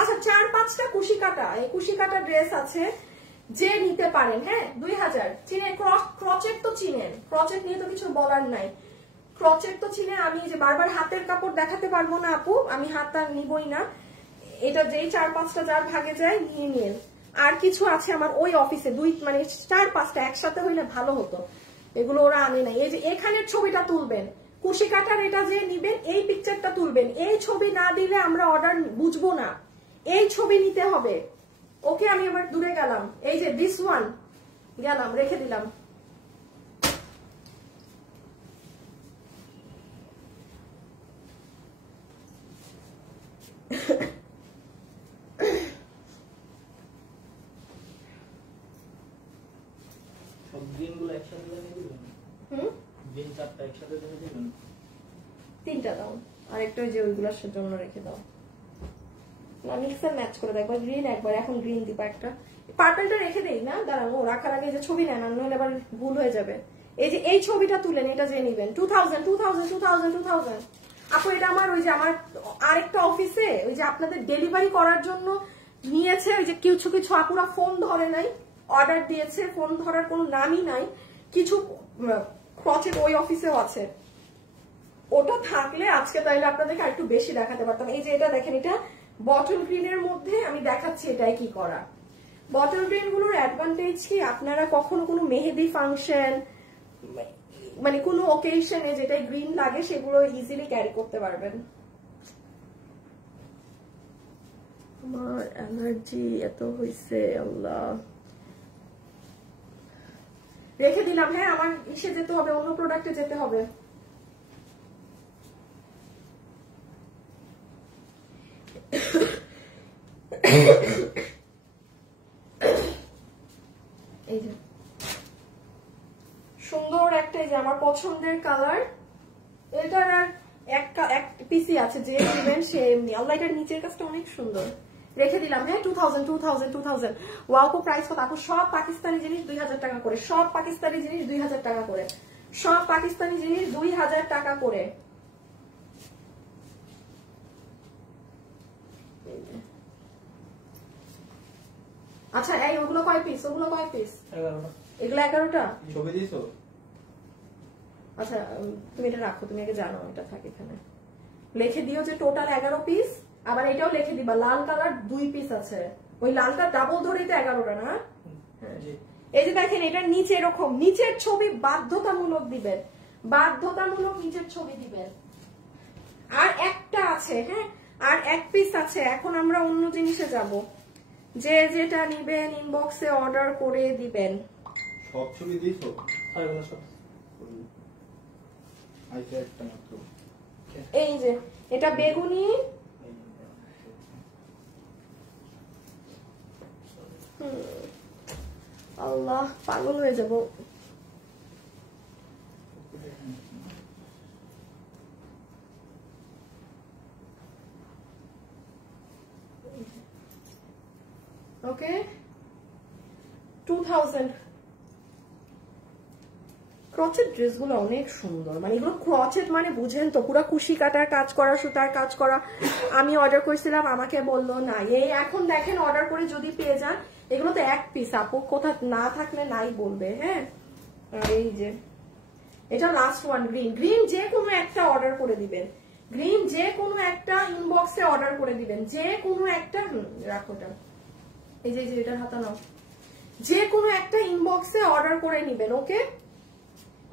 আচ্ছা 4-5টা কুশি কাটা, এই কুশি কাটা ড্রেস আছে, যে নিতে পারেন, হ্যাঁ 2000। চিনেন ক্রচেট তো চিনেন, ক্রচেট নিয়ে তো কিছু বলার নাই, ক্রচেট তো চিনেন। আমি যে বারবার হাতের কাপড় দেখাতে পারবো না আপু, আমি হাত আর নিবই না, এটা যেই 4-5টা যার ভাগে যায় নিয়ে নিন। আর কিছু আছে আমার ওই অফিসে, 4-5টা একসাথে হইলে ভালো হতো, এগুলো ওরা আনে নাই। এই যে এখানের ছবিটা তুলবেন, কুশি কাটার এটা যে নিবেন এই পিকচারটা তুলবেন, এই ছবি না দিলে আমরা অর্ডার বুঝবো না, এই ছবি নিতে হবে, ওকে। আমি আবার দূরে গেলাম, এই যে দিস ওয়ান গেলাম, রেখে দিলাম। সব দিনগুলো একসাথে লাগিয়ে দিবেন, দিন 4টা একসাথে লাগিয়ে দিবেন। তিনটা দাও, আরেকটা ওই যে ওইগুলোর জন্য রেখে দাও। না মিক্সার ম্যাচ করে দাও, একবার গ্রিন একবার, এখন গ্রিন দিবা একটা, পার্পলটা রেখে দেই না, দাঁড়ানো রাখার আগে যে ছবি নেন নাহলে আবার ভুল হয়ে যাবে। এই যে এই ছবিটা তুলেন, এটা যে নিবেন 2000 2000 2000 2000। আপু এটা আমার ওই যে আমার আরেকটা অফিসে ওই যে আপনাদের ডেলিভারি করার জন্য নিয়েছে, ওই যে কিছু কিছু আপুরা ফোন ধরে নাই, অর্ডার দিয়েছে, ফোন ধরার কোনো নামই নাই, কিছু ক্রচেট ওই অফিসেও আছে। ওটা থাকলে আজকে তাইলে আপনাদেরকে একটু বেশি দেখাতে পারতাম। এই যে এটা দেখেন, এটা বটল গ্রিনের মধ্যে আমি দেখাচ্ছি এটাই কি করা। বটল গ্রিন গুলোর অ্যাডভান্টেজ কি, আপনারা কখনো কোনো মেহেদি ফাংশন মানে কোনো ওকেশনে যেটা গ্রিন লাগে সেগুলো ইজিলি ক্যারি করতে পারবেন। আমার অ্যালার্জি এত হইছে আল্লাহ। রেখে দিলাম। হ্যাঁ আমার ইসে যেতে হবে, অন্য প্রোডাক্টে যেতে হবে। এই যে সুন্দর একটা, এই যে আমার পছন্দের কালার, এটার আর এক পিসি আছে, যে নেবেন সে এমনি। আল্লাহ এটার নিচের কাজটা অনেক সুন্দর। রেখে দিলাম। হ্যাঁ 2000 2000 2000। ওয়াও প্রাইস কত আপু? সব পাকিস্তানি জিনিস 2000 টাকা করে, সব পাকিস্তানি জিনিস 2000 টাকা করে, সব পাকিস্তানি জিনিস 2000 টাকা করে। আচ্ছা এই ওগুলো কয় পিস? ওগুলো কয় পিস? 11টা। এগুলো 11টা। ছবি দিছো? আচ্ছা তুমি এটা রাখো, তুমি আগে জানো এটা থাকে এখানে। লিখে দিও যে টোটাল 11 পিস। আবার এটাও লিখে দিবা লাল কালার 2 পিস আছে, ওই লালটা ডাবল ধরেই তো 11টা না? এই যে দেখেন এটার নিচে এরকম নিচের ছবি বাধ্যতামূলক দিবেন, বাধ্যতামূলক নিচের ছবি দিবেন। আর একটা আছে, হ্যাঁ আর এক পিস আছে। এখন আমরা অন্য জিনিসে যাব, যে যেটা নিবেন ইনবক্সে অর্ডার করে দিবেন। সব ছবি দিছো? আরেকটা সব। আইছে একটা মাত্র। এই যে এটা বেগুনি, আল্লাহ পাগল হয়ে যাব। ওকে 2000। ক্রচেট ড্রেসগুলো অনেক সুন্দর, মানে এগুলো ক্রচেট মানে বুঝেন তো, পুরো কুশি কাটার কাজ করা, সুতার কাজ করা। আমি অর্ডার করেছিলাম, আমাকে বললো না, এই এখন দেখেন অর্ডার করে যদি পেয়ে যান, এগুলো তো এক পিস আপু, কোথা না থাকলে নাই বলবে। হ্যাঁ এই যে এটা লাস্ট ওয়ান, গ্রিন। গ্রিন যে কোনো একটা অর্ডার করে দিবেন, গ্রিন যে কোনো একটা ইনবক্সে অর্ডার করে দিবেন, যে কোনো একটা। রাখোটা এই যে এটার হাতা নাও, যে কোনো একটা ইনবক্সে অর্ডার করে নিবেন। ওকে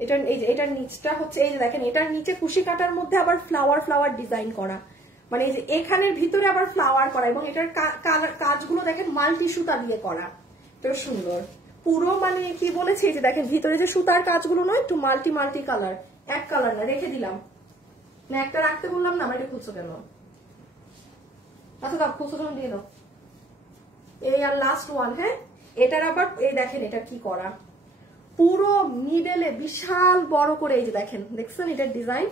এটা এই যে এটার নিচটা হচ্ছে, এই যে দেখেন এটার নিচে কুশি কাটার মধ্যে আবার ফ্লাওয়ার ফ্লাওয়ার ডিজাইন করা, মানে এই যে এখানের ভিতরে আবার ফ্লাওয়ার করা, এবং এটার কাজগুলো দেখেন মাল্টি সুতা দিয়ে করা, তো সুন্দর পুরো। মানে কি বলেছি, এই যে দেখেন ভিতরে যে সুতার কাজগুলো নয়, একটু মাল্টি মাল্টি কালার, এক কালার না। রেখে দিলাম না, একটা রাখতে বললাম না, আমার এটা খুঁজছো কেন? আচ্ছা দাও, খুঁজছো যখন দিয়ে দাও। এই আর লাস্ট ওয়ান। হ্যাঁ এটার আবার এই দেখেন এটা কি করা, পুরো মিডলে বিশাল বড় করে, এই যে দেখেন, দেখছেন এটার ডিজাইন,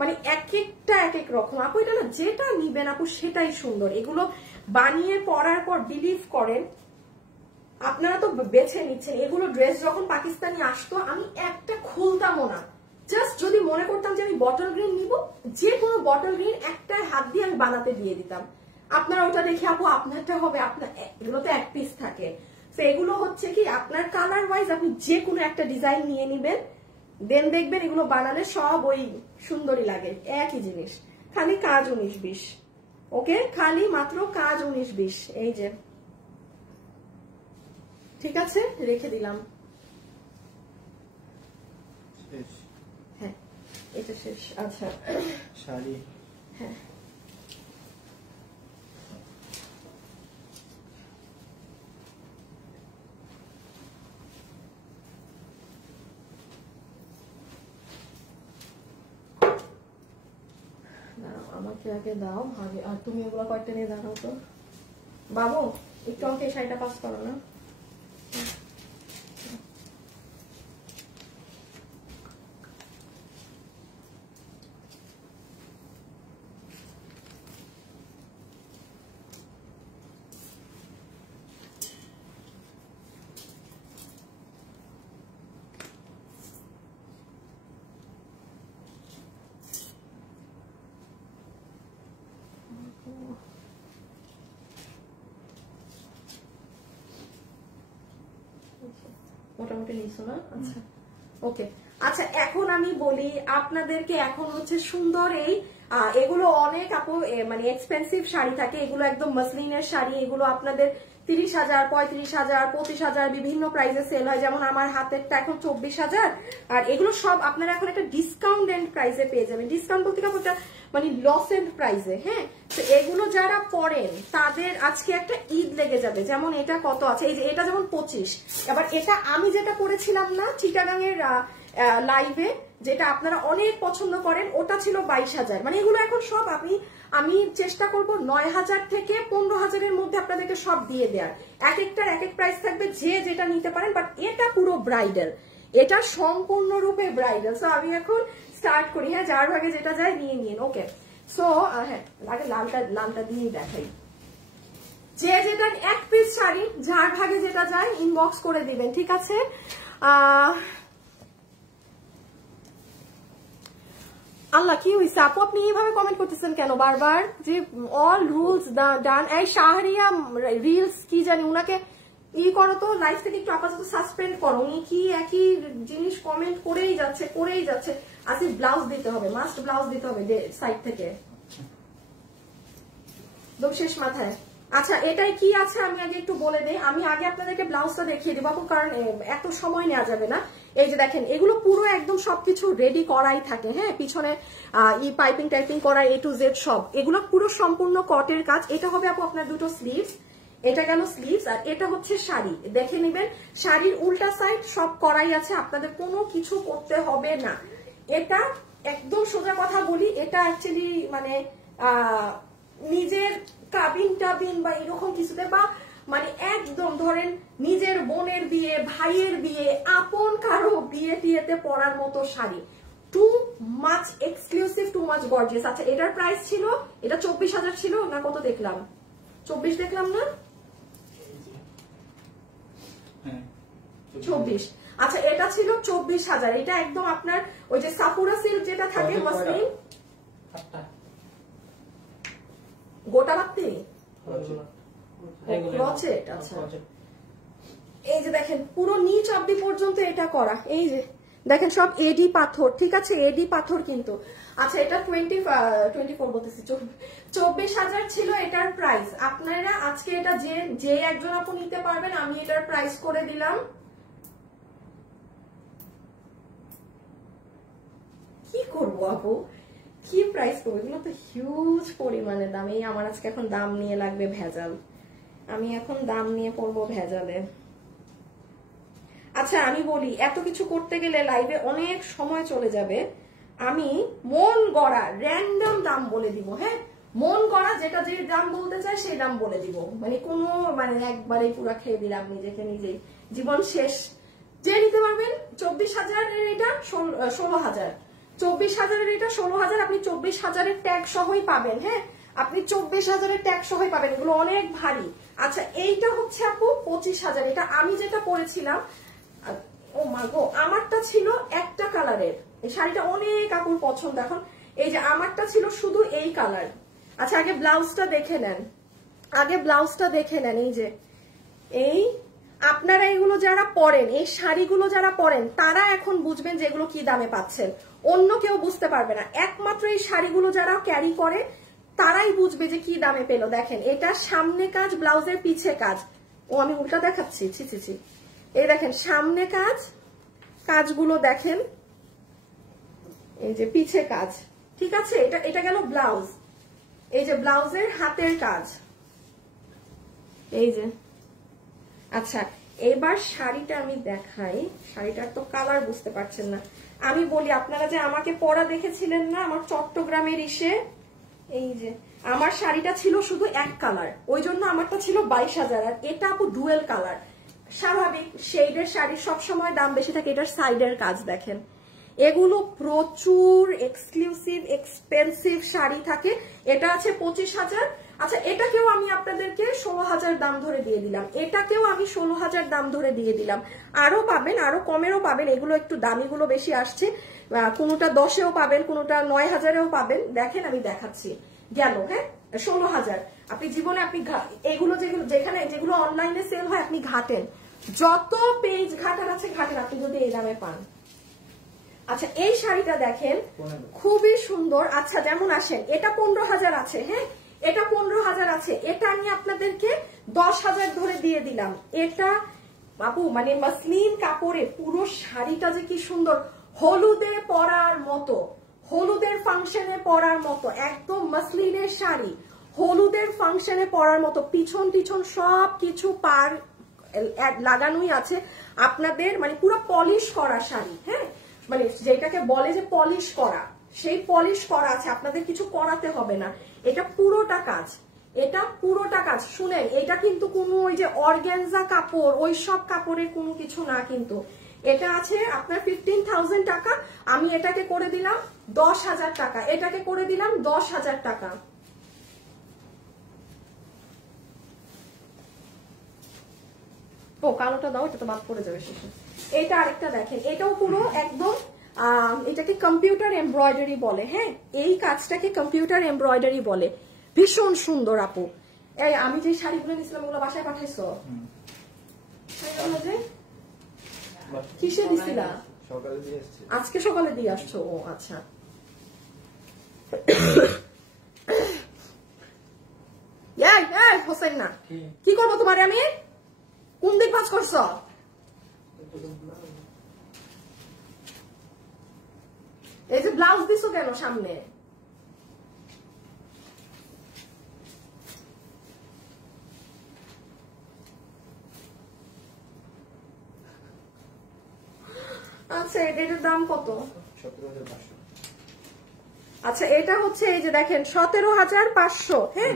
মানে এক একটা এক এক রকম। আপু এটা না যেটা নিবেন আপু সেটাই সুন্দর। এগুলো বানিয়ে পরার পর বিলিভ করেন, আপনারা তো বেছে নিচ্ছেন। এগুলো ড্রেস যখন পাকিস্তানি আসতো আমি একটা খুলতামও না, জাস্ট যদি মনে করতাম যে আমি বটল গ্রিন নিব, যে কোনো বটল গ্রিন একটা হাত দিয়ে আমি বানাতে দিয়ে দিতাম। আপনারা ওটা দেখে আপু আপনারটা হবে, আপনার এগুলো তো এক পিস থাকে, তো এগুলো হচ্ছে কি আপনার কালার ওয়াইজ আপনি যে কোনো একটা ডিজাইন নিয়ে নিবেন, দেন দেখবেন এগুলো বানালে সব ওই সুন্দরই লাগে, একই জিনিস, খালি কাজ 19-20। ওকে খালি মাত্র কাজ 19-20। এই যে ঠিক আছে, রেখে দিলাম। শেষ? হ্যাঁ এটা শেষ। আচ্ছা শাড়ি? হ্যাঁ আমাকে আগে দাও, আগে আর তুমি ওগুলো কয়েকটা নিয়ে দেখাও তো। বাবু একটু আমাকে এই শাড়িটা পাস করো না। মোটামুটি নিছো না? আচ্ছা ওকে। আচ্ছা এখন আমি বলি আপনাদেরকে, এখন হচ্ছে সুন্দর এই এগুলো অনেক আপু মানে এক্সপেন্সিভ শাড়ি থাকে, এগুলো একদম মসলিনের শাড়ি, এগুলো আপনাদের 30,000, 35,000, 25,000 বিভিন্ন প্রাইসে সেল হয়। যেমন আমার হাতেরটা এখন 24,000, আর এগুলো সব আপনারা এখন একটা ডিসকাউন্ট এন্ড প্রাইসে পেয়ে যাবেন। ডিসকাউন্ট বলতে কি মানে লস এন্ড প্রাইসে। হ্যাঁ, তো এগুলো যারা পরেন তাদের আজকে একটা ঈদ লেগে যাবে। যেমন এটা কত আছে, এই যে এটা যেমন 25, আবার এটা আমি যেটা করেছিলাম না চিটাগাং এর লাইভে, যেটা আপনারা অনেক পছন্দ করেন, ওটা ছিল 22,000। মানে এগুলো এখন সব আমি চেষ্টা করব 9,000 থেকে 15,000-এর মধ্যে আপনাদেরকে সব দিয়ে দেওয়ার। এক একটার এক এক প্রাইস থাকবে, যে যেটা নিতে পারেন। বাট এটা পুরো ব্রাইডাল, এটা সম্পূর্ণরূপে ব্রাইডাল। সো আমি এখন স্টার্ট করি। হ্যাঁ, যার ভাগে যেটা যায় নিয়ে নিন। ওকে, সো হ্যাঁ আগে লালটা দিয়েই দেখাই। যে যেটা এক পিস শাড়ি যার ভাগে যেটা যায় ইনবক্স করে দিবেন, ঠিক আছে? আল্লাহ কি হয়েছে আপু, আপনি এইভাবে কমেন্ট করতেছেন কেন বারবার? যে অল রুলস ডান। এই শাহরিয়া রিলস কি জানি, উনাকে করো তো, লাইফ থেকে একটু আপাতত সাসপেন্ড করো। উনি কি একই জিনিস কমেন্ট করেই যাচ্ছে। আসি ব্লাউজ দিতে হবে, মাস্ট ব্লাউজ দিতে হবে সাইড থেকে, একদম শেষ মাথায়। আচ্ছা এটাই কি আছে আমি আগে একটু বলে দিই। আমি আগে আপনাদেরকে ব্লাউজটা দেখিয়ে দিব আপু, কারণ এত সময় নেওয়া যাবে না। এই যে দেখেন, এগুলো পুরো একদম সবকিছু রেডি করাই থাকে। হ্যাঁ, পিছনে পাইপিং টাইপিং করা A to Z সব, এগুলো পুরো সম্পূর্ণ কটের কাজ। এটা হবে আপু আপনার দুটো স্লিভস, এটা গেল স্লিভস, আর এটা হচ্ছে শাড়ি। দেখে নেবেন শাড়ির উল্টা সাইড সব করাই আছে, আপনাদের কোনো কিছু করতে হবে না। এটা একদম সোজা কথা বলি, এটা অ্যাকচুয়ালি মানে নিজের কাবিন টাবিন বা এরকম কিছুতে, বা মানে একদম ধরেন নিজের বোনের বিয়ে, ভাইয়ের বিয়ে, আপন কারো বিয়ে টিয়েতে পরার মতো sari. Too much exclusive, too much gorgeous. আচ্ছা এটার প্রাইস ছিল, এটা 24,000 ছিল না কত দেখলাম? 24 দেখলাম না? 24। আচ্ছা এটা ছিল 24,000। এটা একদম আপনার ওই যে সাপুরা সিল্ক যেটা থাকে মসলিন, গোটা বাত্তি ক্রচেট। আচ্ছা এই যে দেখেন পুরো নিচ অব্দি পর্যন্ত এটা করা, এই যে দেখেন সব এডি পাথর, ঠিক আছে? এডি পাথর কিন্তু। আচ্ছা এটা 24 বলতেছি, 24,000 ছিল এটার প্রাইস। আপনারা আজকে এটা যে একজন আপু নিতে পারবেন, আমি এটার প্রাইস করে দিলাম, কি করবো আপু, কি প্রাইস করবো? এগুলো তো হিউজ পরিমাণে দাম। এই আমার আজকে এখন দাম নিয়ে লাগবে ভেজাল, আমি এখন দাম নিয়ে পড়বো ভেজালে। আচ্ছা আমি বলি, এত কিছু করতে গেলে লাইভে অনেক সময় চলে যাবে। আমি মন গড়া র্যান্ডম দাম বলে দিব। হ্যাঁ, মন গড়া যেটা যে দাম বলতে চাই সেই দাম বলে দিব। মানে কোনো মানে একবারে পুরা খেয়ে দিলাম নিজেকে নিজেই, জীবন শেষ। যে নিতে পারবেন 24,000-এর এটা 16,000, 24,000-এর এটা 16,000, আপনি 24,000-এর ট্যাগ সহই পাবেন। হ্যাঁ, আপনি 24,000-এর ট্যাগ সহই পাবেন, এগুলো অনেক ভারী। আচ্ছা এইটা হচ্ছে আপু 25,000। এটা আমি যেটা পরেছিলাম, ও মা গো, আমারটা ছিল একটা কালারের। এই শাড়িটা অনেক আপুর পছন্দ। এখন এই যে আমারটা ছিল শুধু এই কালার। আচ্ছা আগে ব্লাউজটা দেখে নেন, এই যে এই আপনারা এগুলো যারা পরেন, এই শাড়িগুলো যারা পরেন, তারা এখন বুঝবেন যে এগুলো কি দামে পাচ্ছেন। অন্য কেউ বুঝতে পারবে না, একমাত্র এই শাড়িগুলো যারা ক্যারি করে তারাই বুঝবে যে কি দামে পেলো। দেখেন এটা সামনে কাজ, ব্লাউজের পিছে কাজ। ও আমি উল্টা দেখাচ্ছি, ছি। এই দেখেন সামনে কাজ, কাজগুলো দেখেন, এই যে পিছে কাজ, ঠিক আছে? এটা গেল ব্লাউজ, এই যে ব্লাউজের হাতের কাজ, এই যে। আচ্ছা এবার শাড়িটা আমি দেখাই, শাড়িটার তো কালার বুঝতে পারছেন না। আমি বলি, আপনারা যে আমাকে পরা দেখেছিলেন না আমার চট্টগ্রামের ইসে, এই যে আমার শাড়িটা ছিল শুধু এক কালার, ওই জন্য আমারটা ছিল 22,000। আর এটা আপু ডুয়েল কালার। স্বাভাবিক শেডের শাড়ি সবসময় দাম বেশি থাকে। এটার সাইডের কাজ দেখেন, এগুলো প্রচুর এক্সক্লুসিভ এক্সপেন্সিভ শাড়ি থাকে। এটা আছে 25,000। আচ্ছা এটাকেও আমি আপনাদেরকে 16,000 দাম ধরে দিয়ে দিলাম, এটাকেও আমি 16,000 দাম ধরে দিয়ে দিলাম। আরো পাবেন, আরো কমেরও পাবেন, এগুলো একটু দামিগুলো বেশি আসছে। কোনোটা 10-এও পাবেন, কোনোটা 9,000-এও পাবেন। দেখেন আমি দেখাচ্ছি, গেল। হ্যাঁ 16,000। আপনি জীবনে আপনি এগুলো যেগুলো অনলাইনে সেল হয় আপনি ঘাটেন, যত পেজ ঘাটার আছে ঘাটার, আপনি যদি এই দামে পান। আচ্ছা এই শাড়িটা দেখেন, খুবই সুন্দর। আচ্ছা যেমন আসেন, এটা 15,000 আছে, হ্যাঁ এটা 15,000 আছে, এটা আমি আপনাদেরকে 10,000 ধরে দিয়ে দিলাম। এটা বাবু মানে মসলিন কাপড়ে পুরো শাড়িটা যে কি সুন্দর, হলুদে পরার মতো, হলুদের ফাংশনে পরার মতো, একদম মসলিনের শাড়ি, হলুদের ফাংশনে পরার মতো, পিছন টিছন সব কিছু পার লাগানোই আছে আপনাদের, মানে পুরো পলিশ করা শাড়ি, হ্যাঁ মানে যেটাকে বলে যে পলিশ করা, সেই পলিশ করা আছে, আপনাদের কিছু করাতে হবে না। এটা পুরোটা কাজ, এটা পুরোটা কাজ। শুনেন, এটা কিন্তু কোনো ওই যে অর্গানজা কাপড় ওই সব কাপড়ের কোনো কিছু না, কিন্তু এটা আছে আপনার 15,000 টাকা, আমি এটাকে করে দিলাম 10,000 টাকা, এটাকে করে দিলাম 10,000 টাকা। ও কালোটা দাও, এটা তো বাদ পড়ে যাবে শেষে। এটা আরেকটা দেখেন, এটাও পুরো একদম এটাকে কম্পিউটার এমব্রয়ডারি বলে, হ্যাঁ এই কাজটাকে কম্পিউটার এমব্রয়ডারি বলে, ভীষণ সুন্দর আপু। এই আমি যে শাড়িগুলো নিয়েছিলাম ওগুলো বাসায় পাঠাইছো? কিসে দিছিলা? সকালে দিয়ে আসছি। আজকে সকালে দিয়ে আসছো? ও আচ্ছা। হোসেন না, কি করবো তোমারে আমি? কোন দিক ভাজ করছো? এই যে ব্লাউজ দিছো কেন সামনে? আচ্ছা এটার দাম কত? 17,500। আচ্ছা এটা হচ্ছে এই যে দেখেন 17,500, হ্যাঁ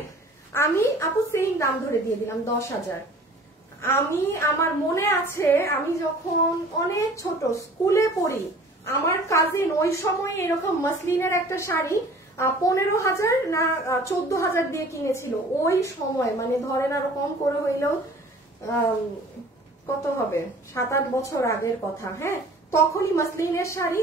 আমি আপু সেম দাম ধরে দিয়ে দিলাম 10,000। আমি আমার মনে আছে আমি যখন অনেক ছোট স্কুলে পড়ি, আমার কাজিন ওই সময় এরকম মসলিনের একটা শাড়ি 15,000 না 14,000 দিয়ে কিনেছিল ওই সময়, মানে ধরেন আরো কম করে হইলেও কত হবে 7-8 বছর আগের কথা, হ্যাঁ তখনই মসলিনের শাড়ি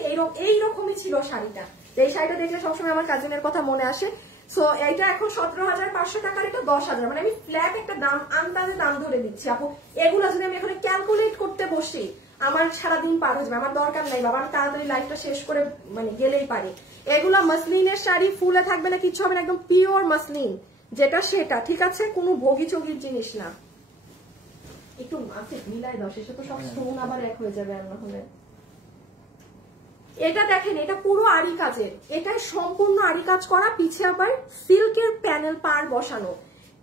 এইরকমই ছিল শাড়িটা। এই শাড়িটা দেখলে সবসময় আমার কাজিনের কথা মনে আসে। সো এটা এখন 17,500 টাকার, এটা 10,000, মানে আমি ফ্ল্যাট একটা দাম আন্দাজে দাম ধরে দিচ্ছি আপু। এগুলো যদি আমি এখানে ক্যালকুলেট করতে বসি আমার সারাদিন পার হয়ে যাবে, আমার দরকার নাই বাবা, আমি তাড়াতাড়ি লাইফটা শেষ করে মানে গেলেই পারি। এগুলো মসলিনের শাড়ি, ফুলে থাকবে না, কিছু হবে না, একদম পিওর মসলিন যেটা সেটা, ঠিক আছে, কোনো ভোগী চগির জিনিস না। একটু মিলাই দাও, শেষে তো সব স্টোন আবার এক হয়ে যাবে আর না হলে। এটা দেখেন, এটা পুরো আরি কাজের, এটাই সম্পূর্ণ আরি কাজ করা, পিছে আবার সিল্কের প্যানেল পার বসানো,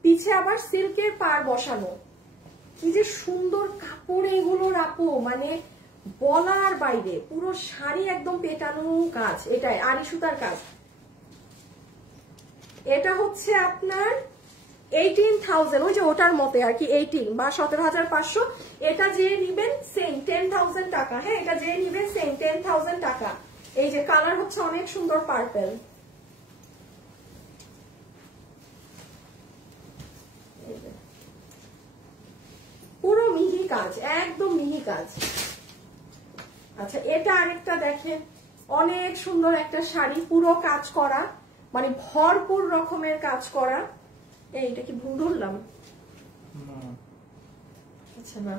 পিছে আবার সিল্কের পার বসানো। কি যে সুন্দর কাপড় এগুলোর আপু, মানে বলার বাইরে, পুরো শাড়ি একদম পেটানো কাজ, এটাই আরি সুতার কাজ। এটা হচ্ছে আপনার 18,000, ওই যে ওটার মতে আর কি, 18 বা 17,500। এটা যে নিবেন সেম 10,000 টাকা, হ্যাঁ এটা যে নিবেন সেম 10,000 টাকা। এই যে কালার হচ্ছে অনেক সুন্দর পার্পল, পুরো মিহি কাজ, একদম মিহি কাজ। আচ্ছা এটা আরেকটা দেখেন, অনেক সুন্দর একটা শাড়ি, পুরো কাজ করা, মানে ভরপুর রকমের কাজ করা। এইটা কি ভুল ধরলাম? আচ্ছা না,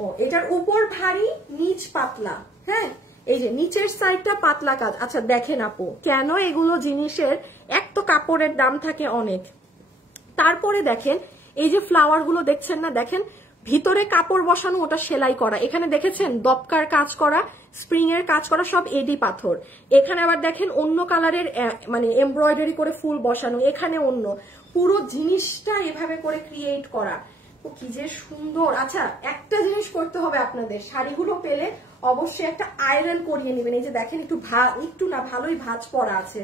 ও এটার উপর ভারী নিচ পাতলা, হ্যাঁ এই যে নিচের সাইডটা পাতলা কাজ। আচ্ছা দেখেন আপু, কেন এগুলো জিনিসের এক তো কাপড়ের দাম থাকে অনেক, তারপরে দেখেন এই যে ফ্লাওয়ার গুলো দেখছেন না, দেখেন ভিতরে কাপড় বসানো, ওটা সেলাই করা, এখানে দেখেছেন দপকার কাজ করা, স্প্রিং এর কাজ করা, সব এডি পাথর। এখানে আবার দেখেন অন্য কালারের মানে এমব্রয়ডারি করে ফুল বসানো, এখানে অন্য, পুরো জিনিসটা এভাবে করে ক্রিয়েট করা, কি যে সুন্দর। আচ্ছা একটা জিনিস করতে হবে আপনাদের, শাড়িগুলো পেলে অবশ্যই একটা আয়রন করিয়ে নেবেন। এই যে দেখেন একটু না ভালোই ভাঁজ পড়া আছে,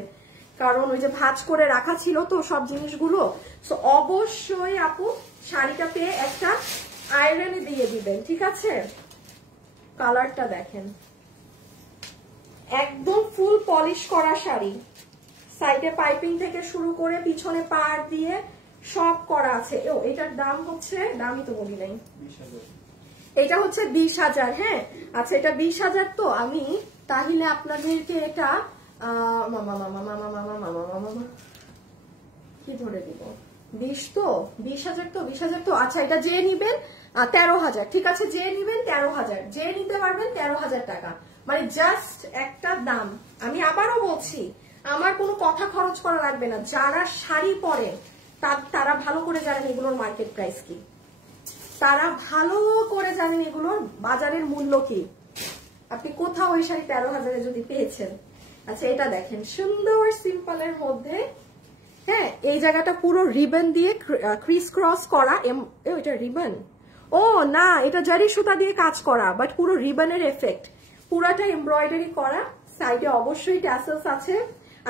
কারণ ওই যে ভাঁজ করে রাখা ছিল তো সব জিনিসগুলো। সো অবশ্যই আপু শাড়িটা পেয়ে একটা আয়রনে দিয়ে দিবেন, ঠিক আছে। কালারটা দেখেন, একদম ফুল পলিশ করা শাড়ি, সাইডে পাইপিং থেকে শুরু করে পিছনে পাড় দিয়ে সব করা আছে। ও এটার দাম হচ্ছে, দামই তো বলি নাই, 20,000। এটা হচ্ছে 20,000, হ্যাঁ আচ্ছা এটা 20,000। তো আমি তাহলে আপনাদেরকে এটা কি ধরে দিব, 20 তো 20,000 তো 20,000 তো। আচ্ছা এটা যে নিবেন 13,000, ঠিক আছে, যে নিবেন 13,000, যে নিতে পারবেন 13,000 টাকা, মানে জাস্ট একটা দাম। আমি আবারও বলছি, আমার কোনো কথা খরচ করা লাগবে না, যারা শাড়ি পরে তারা ভালো করে জানেন এগুলোর মার্কেট প্রাইস কি, তারা ভালো করে জানেন এগুলোর বাজারের মূল্য কি। আপনি কোথাও ওই শাড়ি 13,000-এ যদি পেয়েছেন। আচ্ছা এটা দেখেন, সুন্দর সিম্পলের মধ্যে, হ্যাঁ, এই জায়গাটা পুরো রিবন দিয়ে ক্রিস ক্রস করা। এটা রিবন, ও না, এটা জারি সুতা দিয়ে কাজ করা, বাট পুরো রিবনের এফেক্ট, পুরাটা এমব্রয়ডারি করা, সাইডে অবশ্যই ট্যাসেলস আছে।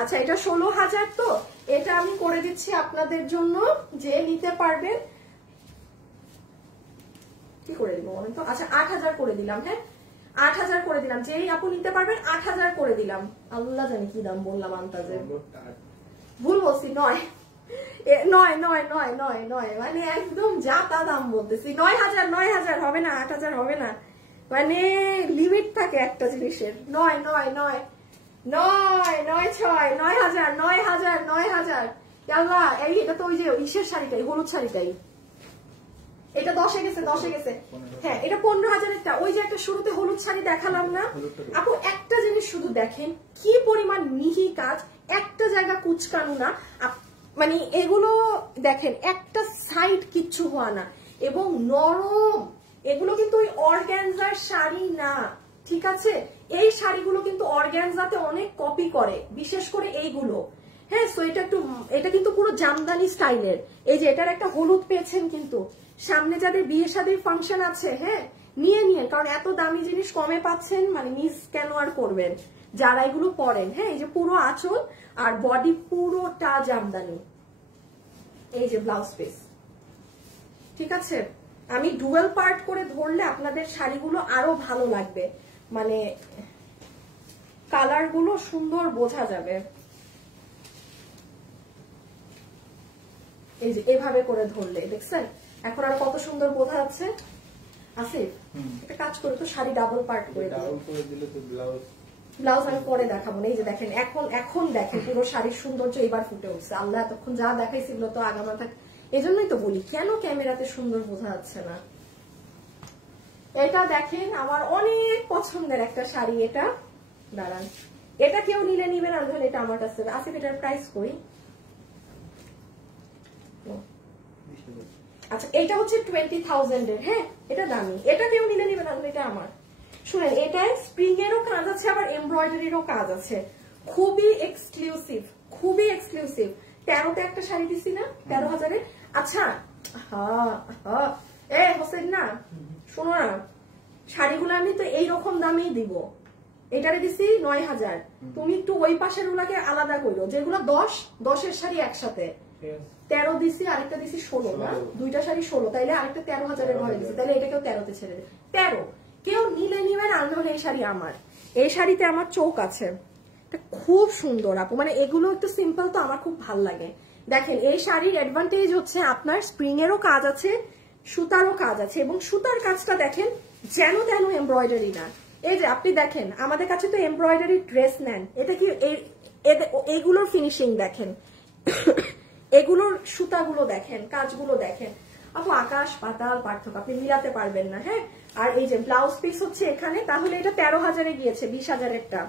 আচ্ছা এটা 16,000, তো এটা আমি করে দিচ্ছি আপনাদের জন্য, যে নিতে পারবেন। কি করে দিব বলেন তো? আচ্ছা 8,000 করে দিলাম, হ্যাঁ 8,000 করে দিলাম, যেই আপু নিতে পারবেন 8,000 করে দিলাম। আল্লাহ জানি কি দাম বললাম আন্তাজে, ভুল বলছি, 9 মানে একদম যা তা দাম বলতেছি। 9,000 হবে না, 8,000 হবে না, মানে লিমিট থাকে একটা জিনিসের। 9,000 আল্লাহ, এটা তো ওই যে ইসের শাড়িটাই, হলুদ শাড়িটাই, এটা 10-এ গেছে। হ্যাঁ এটা 15,000-এরটা, ওই যে একটা শুরুতে হলুদ শাড়ি দেখালাম না আপু, একটা জিনিস শুধু দেখেন কি পরিমাণ মিহি কাজ, একটা জায়গা কুচকানো না, মানে এগুলো দেখেন একটা সাইড কিচ্ছু হওয়া না, এবং নরম। এগুলো কিন্তু ওই অর্গানজার শাড়ি না, ঠিক আছে, এই শাড়িগুলো কিন্তু অর্গানজাতে অনেক কপি করে, বিশেষ করে এইগুলো, হ্যাঁ। সো এটা কিন্তু পুরো জামদানি স্টাইলের। এই যে এটার একটা হলুদ পেয়েছেন, কিন্তু সামনে যাদের বিয়ে শাদীর ফাংশন আছে, হ্যাঁ নিয়ে কারণ এত দামি জিনিস কমে পাচ্ছেন, মানে মিস কেন আর করবেন যারা এগুলো পরেন। হ্যাঁ এই যে পুরো আঁচল আর বডি পুরোটা জামদানি, এই যে ব্লাউজ পিস, ঠিক আছে। আমি ডুয়েল পার্ট করে ধরলে আপনাদের শাড়িগুলো আরো ভালো লাগবে, মানে কালার গুলো সুন্দর বোঝা যাবে। এই যে এভাবে করে ধরলে দেখছেন এখন আর কত সুন্দর বোঝা যাচ্ছে। আসিফ একটা কাজ করে তো শাড়ি ডাবল পার্ট করে দিলে তো ব্লাউজ আমি পরে দেখাবো না। এই যে দেখেন এখন দেখেন পুরো শাড়ির সৌন্দর্য এবার ফুটে উঠছে। আল্লাহ এতক্ষণ যা দেখাইছিল তো আগামা থাক, এই জন্যই তো বলি কেন ক্যামেরাতে সুন্দর বোঝা যাচ্ছে না। এটা দেখেন আমার অনেক পছন্দের একটা শাড়ি, এটা দাঁড়ান, এটা কেউ নিলে নিবেন, আর ধরেন এটা আমার কাছে। আসিফ এটার প্রাইস কই? আচ্ছা এটা হচ্ছে 20,000 এর, হ্যাঁ এটা দামি, এটা কেউ নিলে নিবেন, আর এটা আমার। শুনেন এটায় স্প্রিং এরও কাজ আছে, আবার এমব্রয়ডারিরও কাজ আছে, খুবই এক্সক্লুসিভ, খুবই এক্সক্লুসিভ। 13-তে একটা শাড়ি দিছি না 13,000-এর। আচ্ছা হোসেন না, শোনো না, শাড়িগুলো আমি তো এইরকম দামেই দিব, এটারে দিছি 9,000, তুমি একটু ওই পাশের গুলাকে আলাদা করো, যেগুলো 10-10-এর শাড়ি একসাথে 13 দিছি, আরেকটা দিছি 16 না, দুইটা শাড়ি 16, তাইলে আরেকটা 13,000-এর ঘরে দিছি, তাইলে এটাকেও 13-তে ছেড়ে দেয়। 13 কেউ নিলে নিবেন, আর নাহলে এই শাড়ি আমার। এই শাড়িতে আমার চোখ আছে, এটা খুব সুন্দর আপু, মানে এগুলো একটু সিম্পল তো আমার খুব ভাল লাগে। দেখেন এই শাড়ির অ্যাডভান্টেজ হচ্ছে আপনার স্প্রিং এরও কাজ আছে, সুতারও কাজ আছে, এবং সুতার কাজটা দেখেন যেন তেন এমব্রয়ডারি না। এই যে আপনি দেখেন আমাদের কাছে তো এমব্রয়ডারি ড্রেস নেন, এটা কি এইগুলোর ফিনিশিং দেখেন, এগুলোর সুতাগুলো দেখেন, কাজগুলো দেখেন আপু, আকাশ পাতাল পার্থক্য, আপনি মিলাতে পারবেন না। হ্যাঁ আর এই যে ব্লাউজ পিস হচ্ছে এখানে, তাহলে এটা 13,000-এ গিয়েছে, 20,000-এরটা।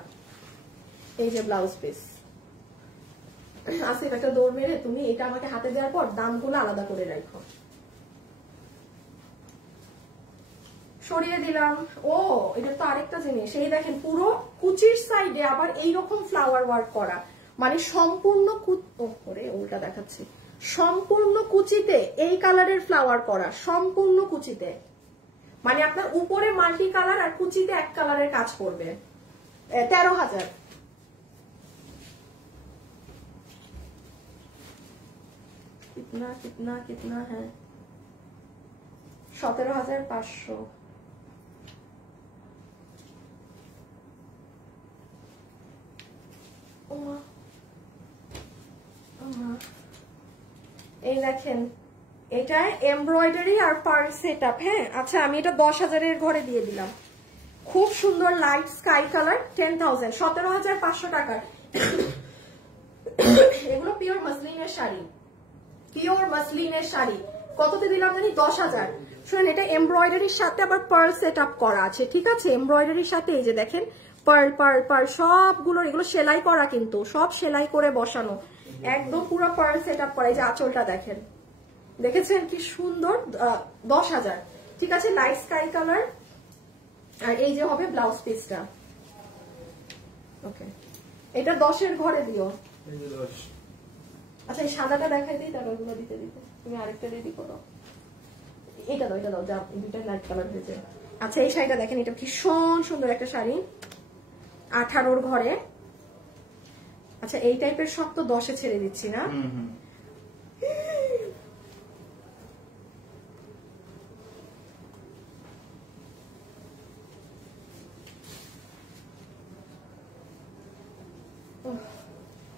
এই যে ব্লাউজ পিস। আসিফ একটা দৌড় মেরে তুমি এটা আমাকে হাতে দেওয়ার পর দামগুলো আলাদা করে রাখো, সরিয়ে দিলাম। ও এটা তো আরেকটা জিনিস, এই দেখেন পুরো কুচির সাইডে আবার এইরকম ফ্লাওয়ার ওয়ার্ক করা, মানে সম্পূর্ণ উল্টা দেখাচ্ছি, সম্পূর্ণ কুচিতে এই কালারের ফ্লাওয়ার করা, সম্পূর্ণ কুচিতে, মানে আপনার উপরে মাল্টি কালার আর কুচিতে এক কালারের কাজ করবে। 13,000। कितना है 17,500। এই দেখেন এটা এমব্রয়ডারি আর পার্ল সেটআপ। হ্যাঁ আচ্ছা আমি এটা 10,000-এর ঘরে দিয়ে দিলাম, খুব সুন্দর লাইট স্কাই কালার, 10,000, 17,500 টাকার। এগুলো পিওর মাসলিনের শাড়ি, পিওর মাসলিনের শাড়ি, কততে দিলাম জানি 10,000। শুনেন এটা এমব্রয়ডারির সাথে আবার পার্ল সেট আপ করা আছে, ঠিক আছে? এমব্রয়ডারির সাথে এই যে দেখেন পার্ল পার্ল পার্ল সবগুলো, এগুলো সেলাই করা, কিন্তু সব সেলাই করে বসানো, একদম পুরো পার্ল সেট আপ করা। এই যে আঁচলটা দেখেন, দেখেছেন কি সুন্দর? 10,000, ঠিক আছে? Light sky colour. আর এই যে হবে ব্লাউজ পিসটা। ওকে, এটা 10-এর ঘরে দিও। আচ্ছা এই সাদাটা দেখাই দিই, তারপর ওগুলো দিতে দিতে তুমি আরেকটা রেডি করো। এটা দাও, এটা দাও, যা দুইটা লাইট কালার হয়েছে। আচ্ছা এই শাড়িটা দেখেন, এটা ভীষণ সুন্দর একটা শাড়ি, 18-র ঘরে। আচ্ছা এই টাইপের সব তো 10-এ ছেড়ে দিচ্ছি না?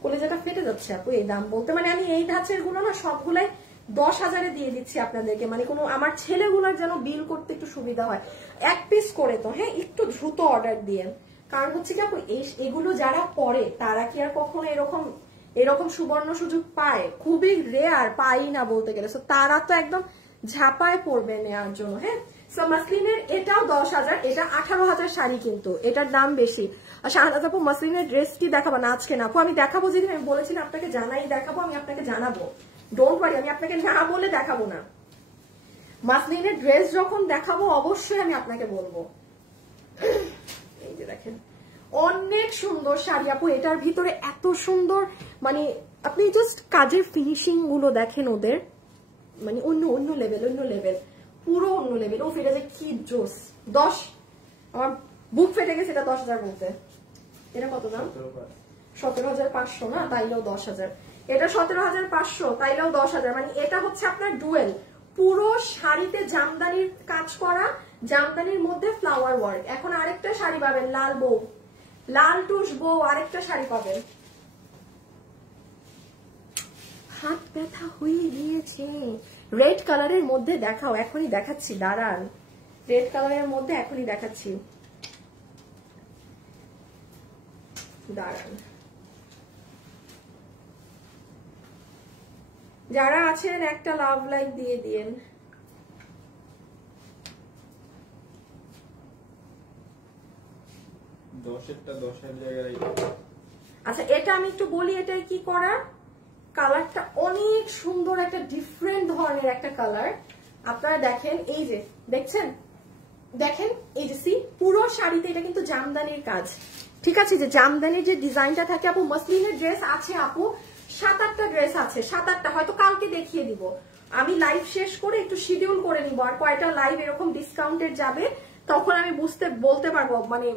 কলেজাটা ফেটে যাচ্ছে আপু এই দাম বলতে। মানে আমি এই ধাঁচের গুলো না সবগুলাই 10,000-এ দিয়ে দিচ্ছি আপনাদেরকে, মানে কোনো আমার ছেলেগুলোর যেন বিল করতে একটু সুবিধা হয়। এক পিস করে তো, হ্যাঁ একটু দ্রুত অর্ডার দিয়েন, কারণ হচ্ছে কি আপু এগুলো যারা পরে তারা কি আর কখনো এরকম সুবর্ণ সুযোগ পায়? খুবই রেয়ার, পাই না বলতে গেলে। সো তারা তো একদম ঝাঁপায় পড়বে নেওয়ার জন্য। হ্যাঁ, সো মাসলিনের এটাও 10,000, এটা 18,000 শাড়ি, কিন্তু এটার দাম বেশি। আর শাহনাজ আপু মাসলিনের ড্রেস কি দেখাবো না আজকে? না আপু আমি দেখাবো, যেদিন আমি বলেছিলাম আপনাকে জানাই দেখাবো, আমি আপনাকে জানাবো, ডোন্ট ওয়ারি, আমি আপনাকে না বলে দেখাবো না। মাসলিনের ড্রেস যখন দেখাবো অবশ্যই আমি আপনাকে বলবো। এই যে দেখেন অনেক সুন্দর শাড়ি আপু, এটার ভিতরে এত সুন্দর, মানে আপনি জাস্ট কাজের ফিনিশিং গুলো দেখেন ওদের, মানে অন্য লেভেল, পুরো অন্য লেভেল। ও ফিরে যায় কি জোস। 10, আমার বুক ফেটে গেছে এটা 10,000 বলতে। এটা কত দাম? 17,500 না? তাইলেও 10,000। এটা 17,500, তাইলেও 10,000। মানে এটা হচ্ছে আপনার ডুয়েল, পুরো শাড়িতে জামদানির কাজ করা, জামদানির মধ্যে ফ্লাওয়ার ওয়ার্ক। এখন আরেকটা শাড়ি পাবেন, লাল টুস বউ, আরেকটা শাড়ি পাবেন। হাত ব্যথা হয়ে গিয়েছে। রেড কালারের মধ্যে দেখাও, এখনই দেখাচ্ছি, দাঁড়ান। রেড কালারের মধ্যে এখনই দেখাচ্ছি, দাঁড়ান। যারা আছেন একটা লাভ লাইক দিয়ে দিয়েন। আচ্ছা এটা আমি একটু বলি, এটাই কি করা, কালারটা অনেক সুন্দর, একটা ডিফারেন্ট ধরনের একটা কালার। আপনারা দেখেন, এই যে দেখছেন, দেখেন এই যে সি, পুরো শাড়িতে এটা কিন্তু জামদানির কাজ, ঠিক আছে? যে জামদানির যে ডিজাইনটা থাকে আপু, মসলিনের ড্রেস আছে আপু 7-8টা ড্রেস আছে, 7-8টা, হয়তো কালকে দেখিয়ে দিব। আমি লাইভ শেষ করে একটু শিডিউল করে নিব, আর কয়টা লাইভ এরকম ডিসকাউন্টেড যাবে তখন আমি বলতে পারবো, মানে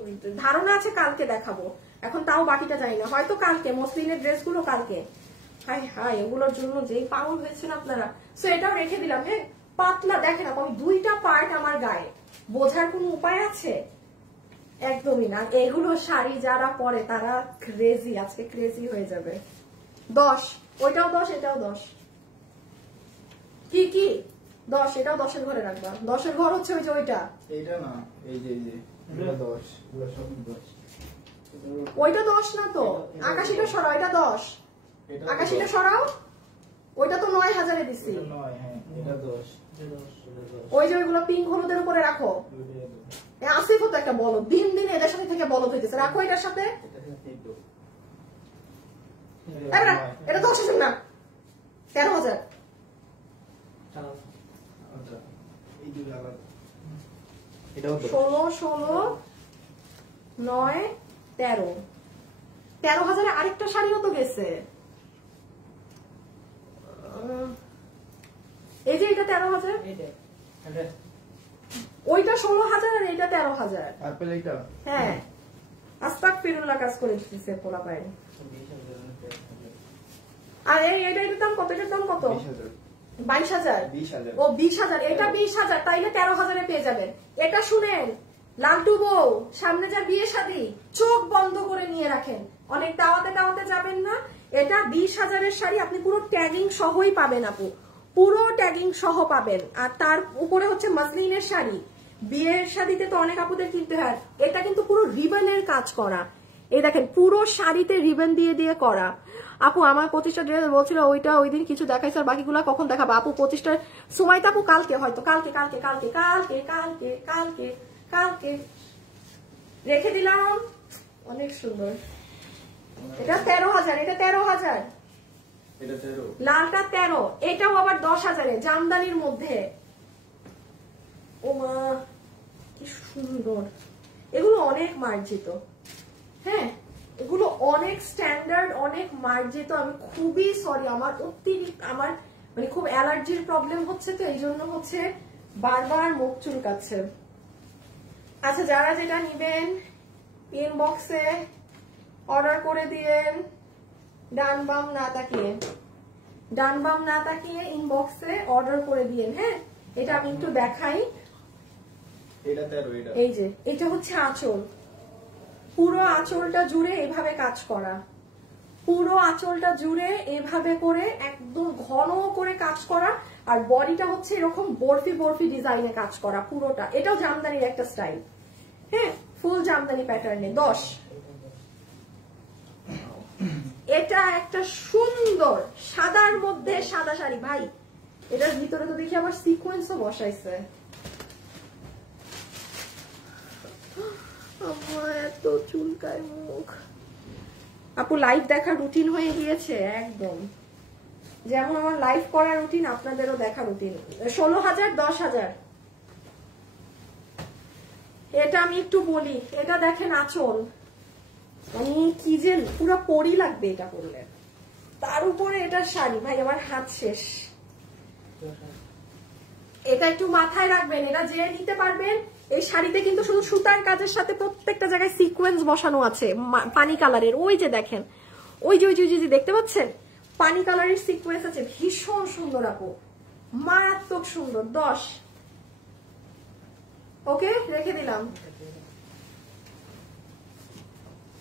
ধারণা আছে কালকে দেখাবো। এখন তাও বাকিটা জানি না, হয়তো কালকে মসলিনের ড্রেসগুলো কালকে। হাই হাই, এগুলোর জন্য যেই পাগল হয়েছেন আপনারা। সো এটাও রেখে দিলাম। হ্যাঁ, পাতলা দেখেন আপু, আমি 2টা পার্ট আমার গায়ে, বোঝার কোনো উপায় আছে? একদমই না। এগুলো শাড়ি যারা পরে তারা ক্রেজি, আজকে ক্রেজি হয়ে যাবে। 10, ওইটাও 10, এটাও 10। কি 10? এটাও 10-এর ঘরে রাখবা। 10-এর ঘর হচ্ছে ওই যে ওইটা, এইটা না, এই যে 10, সব 10। ওইটা 10 না তো, আকাশিটা সরাও, এটা 10। আকাশিটা সরাও, ওইটা তো 9,000-এ দিছি। এটা 10। ওই যে ওইগুলো পিঙ্ক হলুদের উপরে রাখো। আসিফও তো একটা বলো, দিন দিন এদের সাথে থেকে বলো হইতেছে, রাখো এটার সাথে। এটা 10,000 না, 13,000। 16, 9, 13, 13,000-এ আরেকটা শাড়িও তো গেছে। এই যে এটা 13,000, ওইটা 16,000 আর এইটা 13,000। হ্যাঁ, আস্তাক ফিরুল্লাহ কাজ করে দিতেছে পোলা পায়। আর এটার দাম কত? এটার দাম কত? 22,000। ও 20,000, এটা 20,000, তাইলে 13,000-এ পেয়ে যাবেন। এটা শুনেন, লালটু বউ, সামনে যা বিয়ে শাদী, চোখ বন্ধ করে নিয়ে রাখেন, অনেক দাওয়াতে যাবেন না। এটা 20,000-এর শাড়ি, আপনি পুরো ট্যাগিং সহই পাবেন আপু, পুরো ট্যাগিং সহ পাবেন। আর তার উপরে হচ্ছে মসলিনের শাড়ি, বিয়ের শাড়িতে তো অনেক আপুদের কিনতে হয়। এটা কিন্তু পুরো রিবনের কাজ করা, এই দেখেন পুরো শাড়িতে রিবন দিয়ে দিয়ে করা। আপু আমার 25টা ড্রেস বলছিল ওইটা ওই দিন কিছু দেখাইছে, আর বাকিগুলা কখন দেখাবো আপু? 25টা সময়টা আপু কালকে, হয়তো কালকে কালকে কালকে কালকে কালকে কালকে কালকে রেখে দিলাম। অনেক সুন্দর। এটা 13,000, এটা 13,000, লালটা 13, এটাও আবার 10,000-এ জামদানির মধ্যে। ও মা কি সুন্দর, এগুলো অনেক মার্জিত। হ্যাঁ এগুলো অনেক স্ট্যান্ডার্ড, অনেক মার্জিত। আমি খুবই সরি, আমার অতিরিক্ত আমার মানে খুব অ্যালার্জির প্রবলেম হচ্ছে, তো এই জন্য হচ্ছে বারবার মুখ চুলকাচ্ছে। আচ্ছা যারা যেটা নিবেন ইনবক্সে অর্ডার করে দিয়েন, ডান বাম না তাকিয়ে, ডান বাম না তাকিয়ে ইনবক্সে অর্ডার করে দিয়েন। হ্যাঁ এটা আমি একটু দেখাই। এই যে এটা হচ্ছে আঁচল, পুরো আঁচলটা জুড়ে এভাবে কাজ করা, পুরো আঁচলটা জুড়ে এভাবে করে একদম ঘন করে কাজ করা, আর বডিটা হচ্ছে এরকম বরফি বরফি ডিজাইনে কাজ করা পুরোটা। এটাও জামদানির একটা স্টাইল। হ্যাঁ ফুল জামদানি প্যাটার্নে 10। এটা একটা সুন্দর সাদার মধ্যে সাদা শাড়ি ভাই, এটার ভিতরে তো দেখি আবার সিকোয়েন্সও বসাইছে। আমার এত চুলকায় মুখ। আপু লাইভ দেখা রুটিন হয়ে গিয়েছে একদম, যেমন আমার লাইভ করা রুটিন আপনাদেরও দেখা রুটিন। 16,000 10,000। এটা আমি একটু বলি, এটা দেখেন আঁচল, মানে কি যে পুরো পরি লাগবে এটা করলে। তার উপরে এটা শাড়ি ভাই, আমার হাত শেষ। এটা একটু মাথায় রাখবেন, এটা যে নিতে পারবেন। এই শাড়িতে কিন্তু শুধু সুতার কাজের সাথে প্রত্যেকটা জায়গায় সিকোয়েন্স বসানো আছে পানি কালারের। ওই যে দেখেন, ওই যে দেখতে পাচ্ছেন পানি কালারের সিকোয়েন্স আছে, ভীষণ সুন্দর আপু, মারাত্মক সুন্দর। 10। ওকে রেখে দিলাম।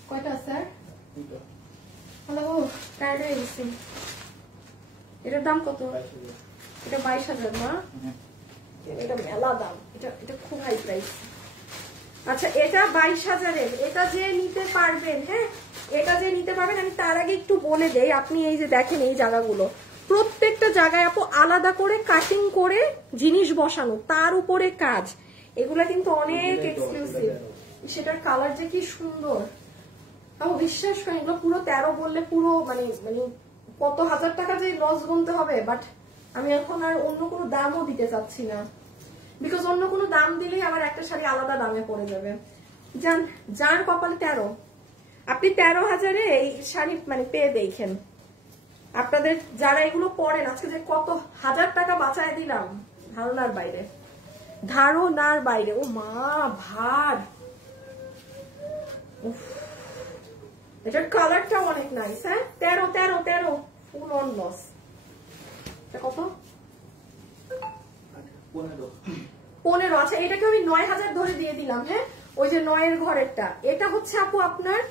কয়টা স্যার? হ্যালো টায়ার্ড হয়ে গেছি। এটার দাম কত? এটা 22,000 না? এটা মেলা দাম, এটা খুব হাই প্রাইস। আচ্ছা এটা 22,000-এর, এটা যে নিতে পারবেন, হ্যাঁ এটা যে নিতে পারবেন। আমি তার আগে একটু বলে দেই, আপনি এই যে দেখেন এই জায়গাগুলো প্রত্যেকটা জায়গায় আপু আলাদা করে কাটিং করে জিনিস বসানো, তার উপরে কাজ। এগুলা কিন্তু অনেক এক্সক্লুসিভ। সেটার কালার যে কি সুন্দর আপু, বিশ্বাস করেন এগুলো পুরো 13 বললে পুরো মানে কত হাজার টাকা যে লস গুনতে হবে। বাট আমি এখন আর অন্য কোনো দামও দিতে চাচ্ছি না, বিকজ অন্য কোনো দাম দিলেই আবার একটা শাড়ি আলাদা দামে পড়ে যাবে। যার কপালে 13, আপনি 13,000-এ এই শাড়ি মানে পেয়ে দেখেন। আপনাদের যারা এগুলো পরেন, আজকে যে কত হাজার টাকা বাঁচায় দিলাম ধারণার বাইরে, ধারণার বাইরে। ও মা ভার, এটার কালারটা অনেক নাইস। হ্যাঁ 13 ফুল অন লস। কত? 15। আচ্ছা এটাকে আমি 9,000 ধরে দিয়ে দিলাম। হ্যাঁ ওই যে 9-এর ঘরেরটা। এটা হচ্ছে আপু আপনার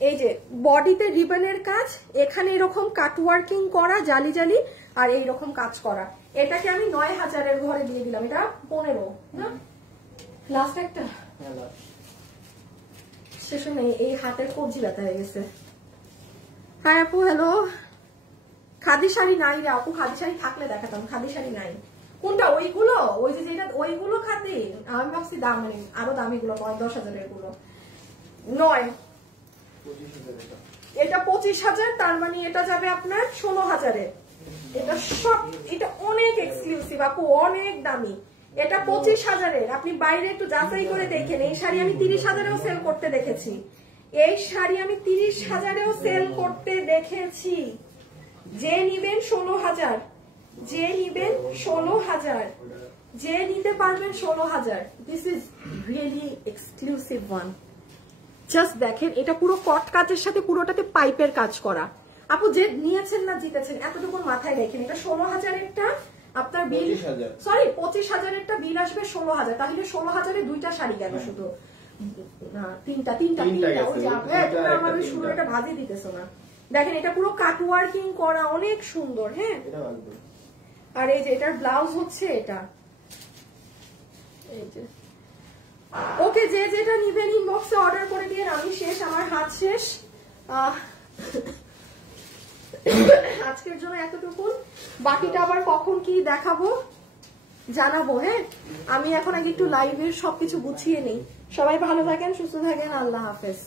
এই যে বডিতে রিবনের কাজ, এখানে এরকম কাটওয়ার্কিং করা জালি জালি, আর এইরকম কাজ করা। এটাকে আমি 9,000-এর ঘরে দিয়ে দিলাম। এটা 15 না? লাস্ট একটা শেষ নেই, এই হাতের কবজি ব্যথা হয়ে গেছে। হাই আপু হ্যালো। খাদি শাড়ি নাই রে আপু, খাদি শাড়ি থাকলে দেখাতাম, খাদি শাড়ি নাই। কোনটা? ওইগুলো, ওই যে যেটা ওইগুলো খাদি। আমি ভাবছি দাম মানে আরো দামি গুলো 10,000-এর গুলো নয়। এটা 25,000, তার মানে এটা যাবে আপনার 16,000-এ। এটা সব, এটা অনেক এক্সক্লুসিভ আপু, অনেক দামি। এটা 25,000-এর। আপনি বাইরে একটু যাচাই করে দেখেন। এই শাড়ি আমি 30,000-এও সেল করতে দেখেছি, এই শাড়ি আমি 30,000-এও সেল করতে দেখেছি। যে নিবেন 16,000, যে নিবেন 16,000, যে নিতে পারবেন 16,000। This is really exclusive one. Just দেখেন, এটা পুরো কট কাজের সাথে পুরোটাতে পাইপের কাজ করা। আপু যে নিয়েছেন না জিতেছেন, এতটুকু মাথায় রেখেন। এটা 16,000-এরটা আপনার বিল, সরি 25,000-এরটা বিল আসবে 16,000। তাহলে 16,000-এ 2টা শাড়ি গেল শুধু, না তিনটা। আমার ওই শুরু একটা ভাজি দিতেছো না। দেখেন এটা পুরো কাটওয়ার্কিং করা, অনেক সুন্দর। হ্যাঁ আর এই যে এটার ব্লাউজ হচ্ছে এটা। এই যে ওকে, যে যেটা নিবেন ইনবক্সে অর্ডার করে দিয়ে। আমি শেষ, আমার হাত শেষ। আজকের জন্য এতটুকু, বাকিটা আবার কখন কি দেখাবো জানাবো। হ্যাঁ, আমি এখন আগে একটু লাইভের সবকিছু গুছিয়ে নিই। সবাই ভালো থাকেন, সুস্থ থাকেন, আল্লাহ হাফেজ।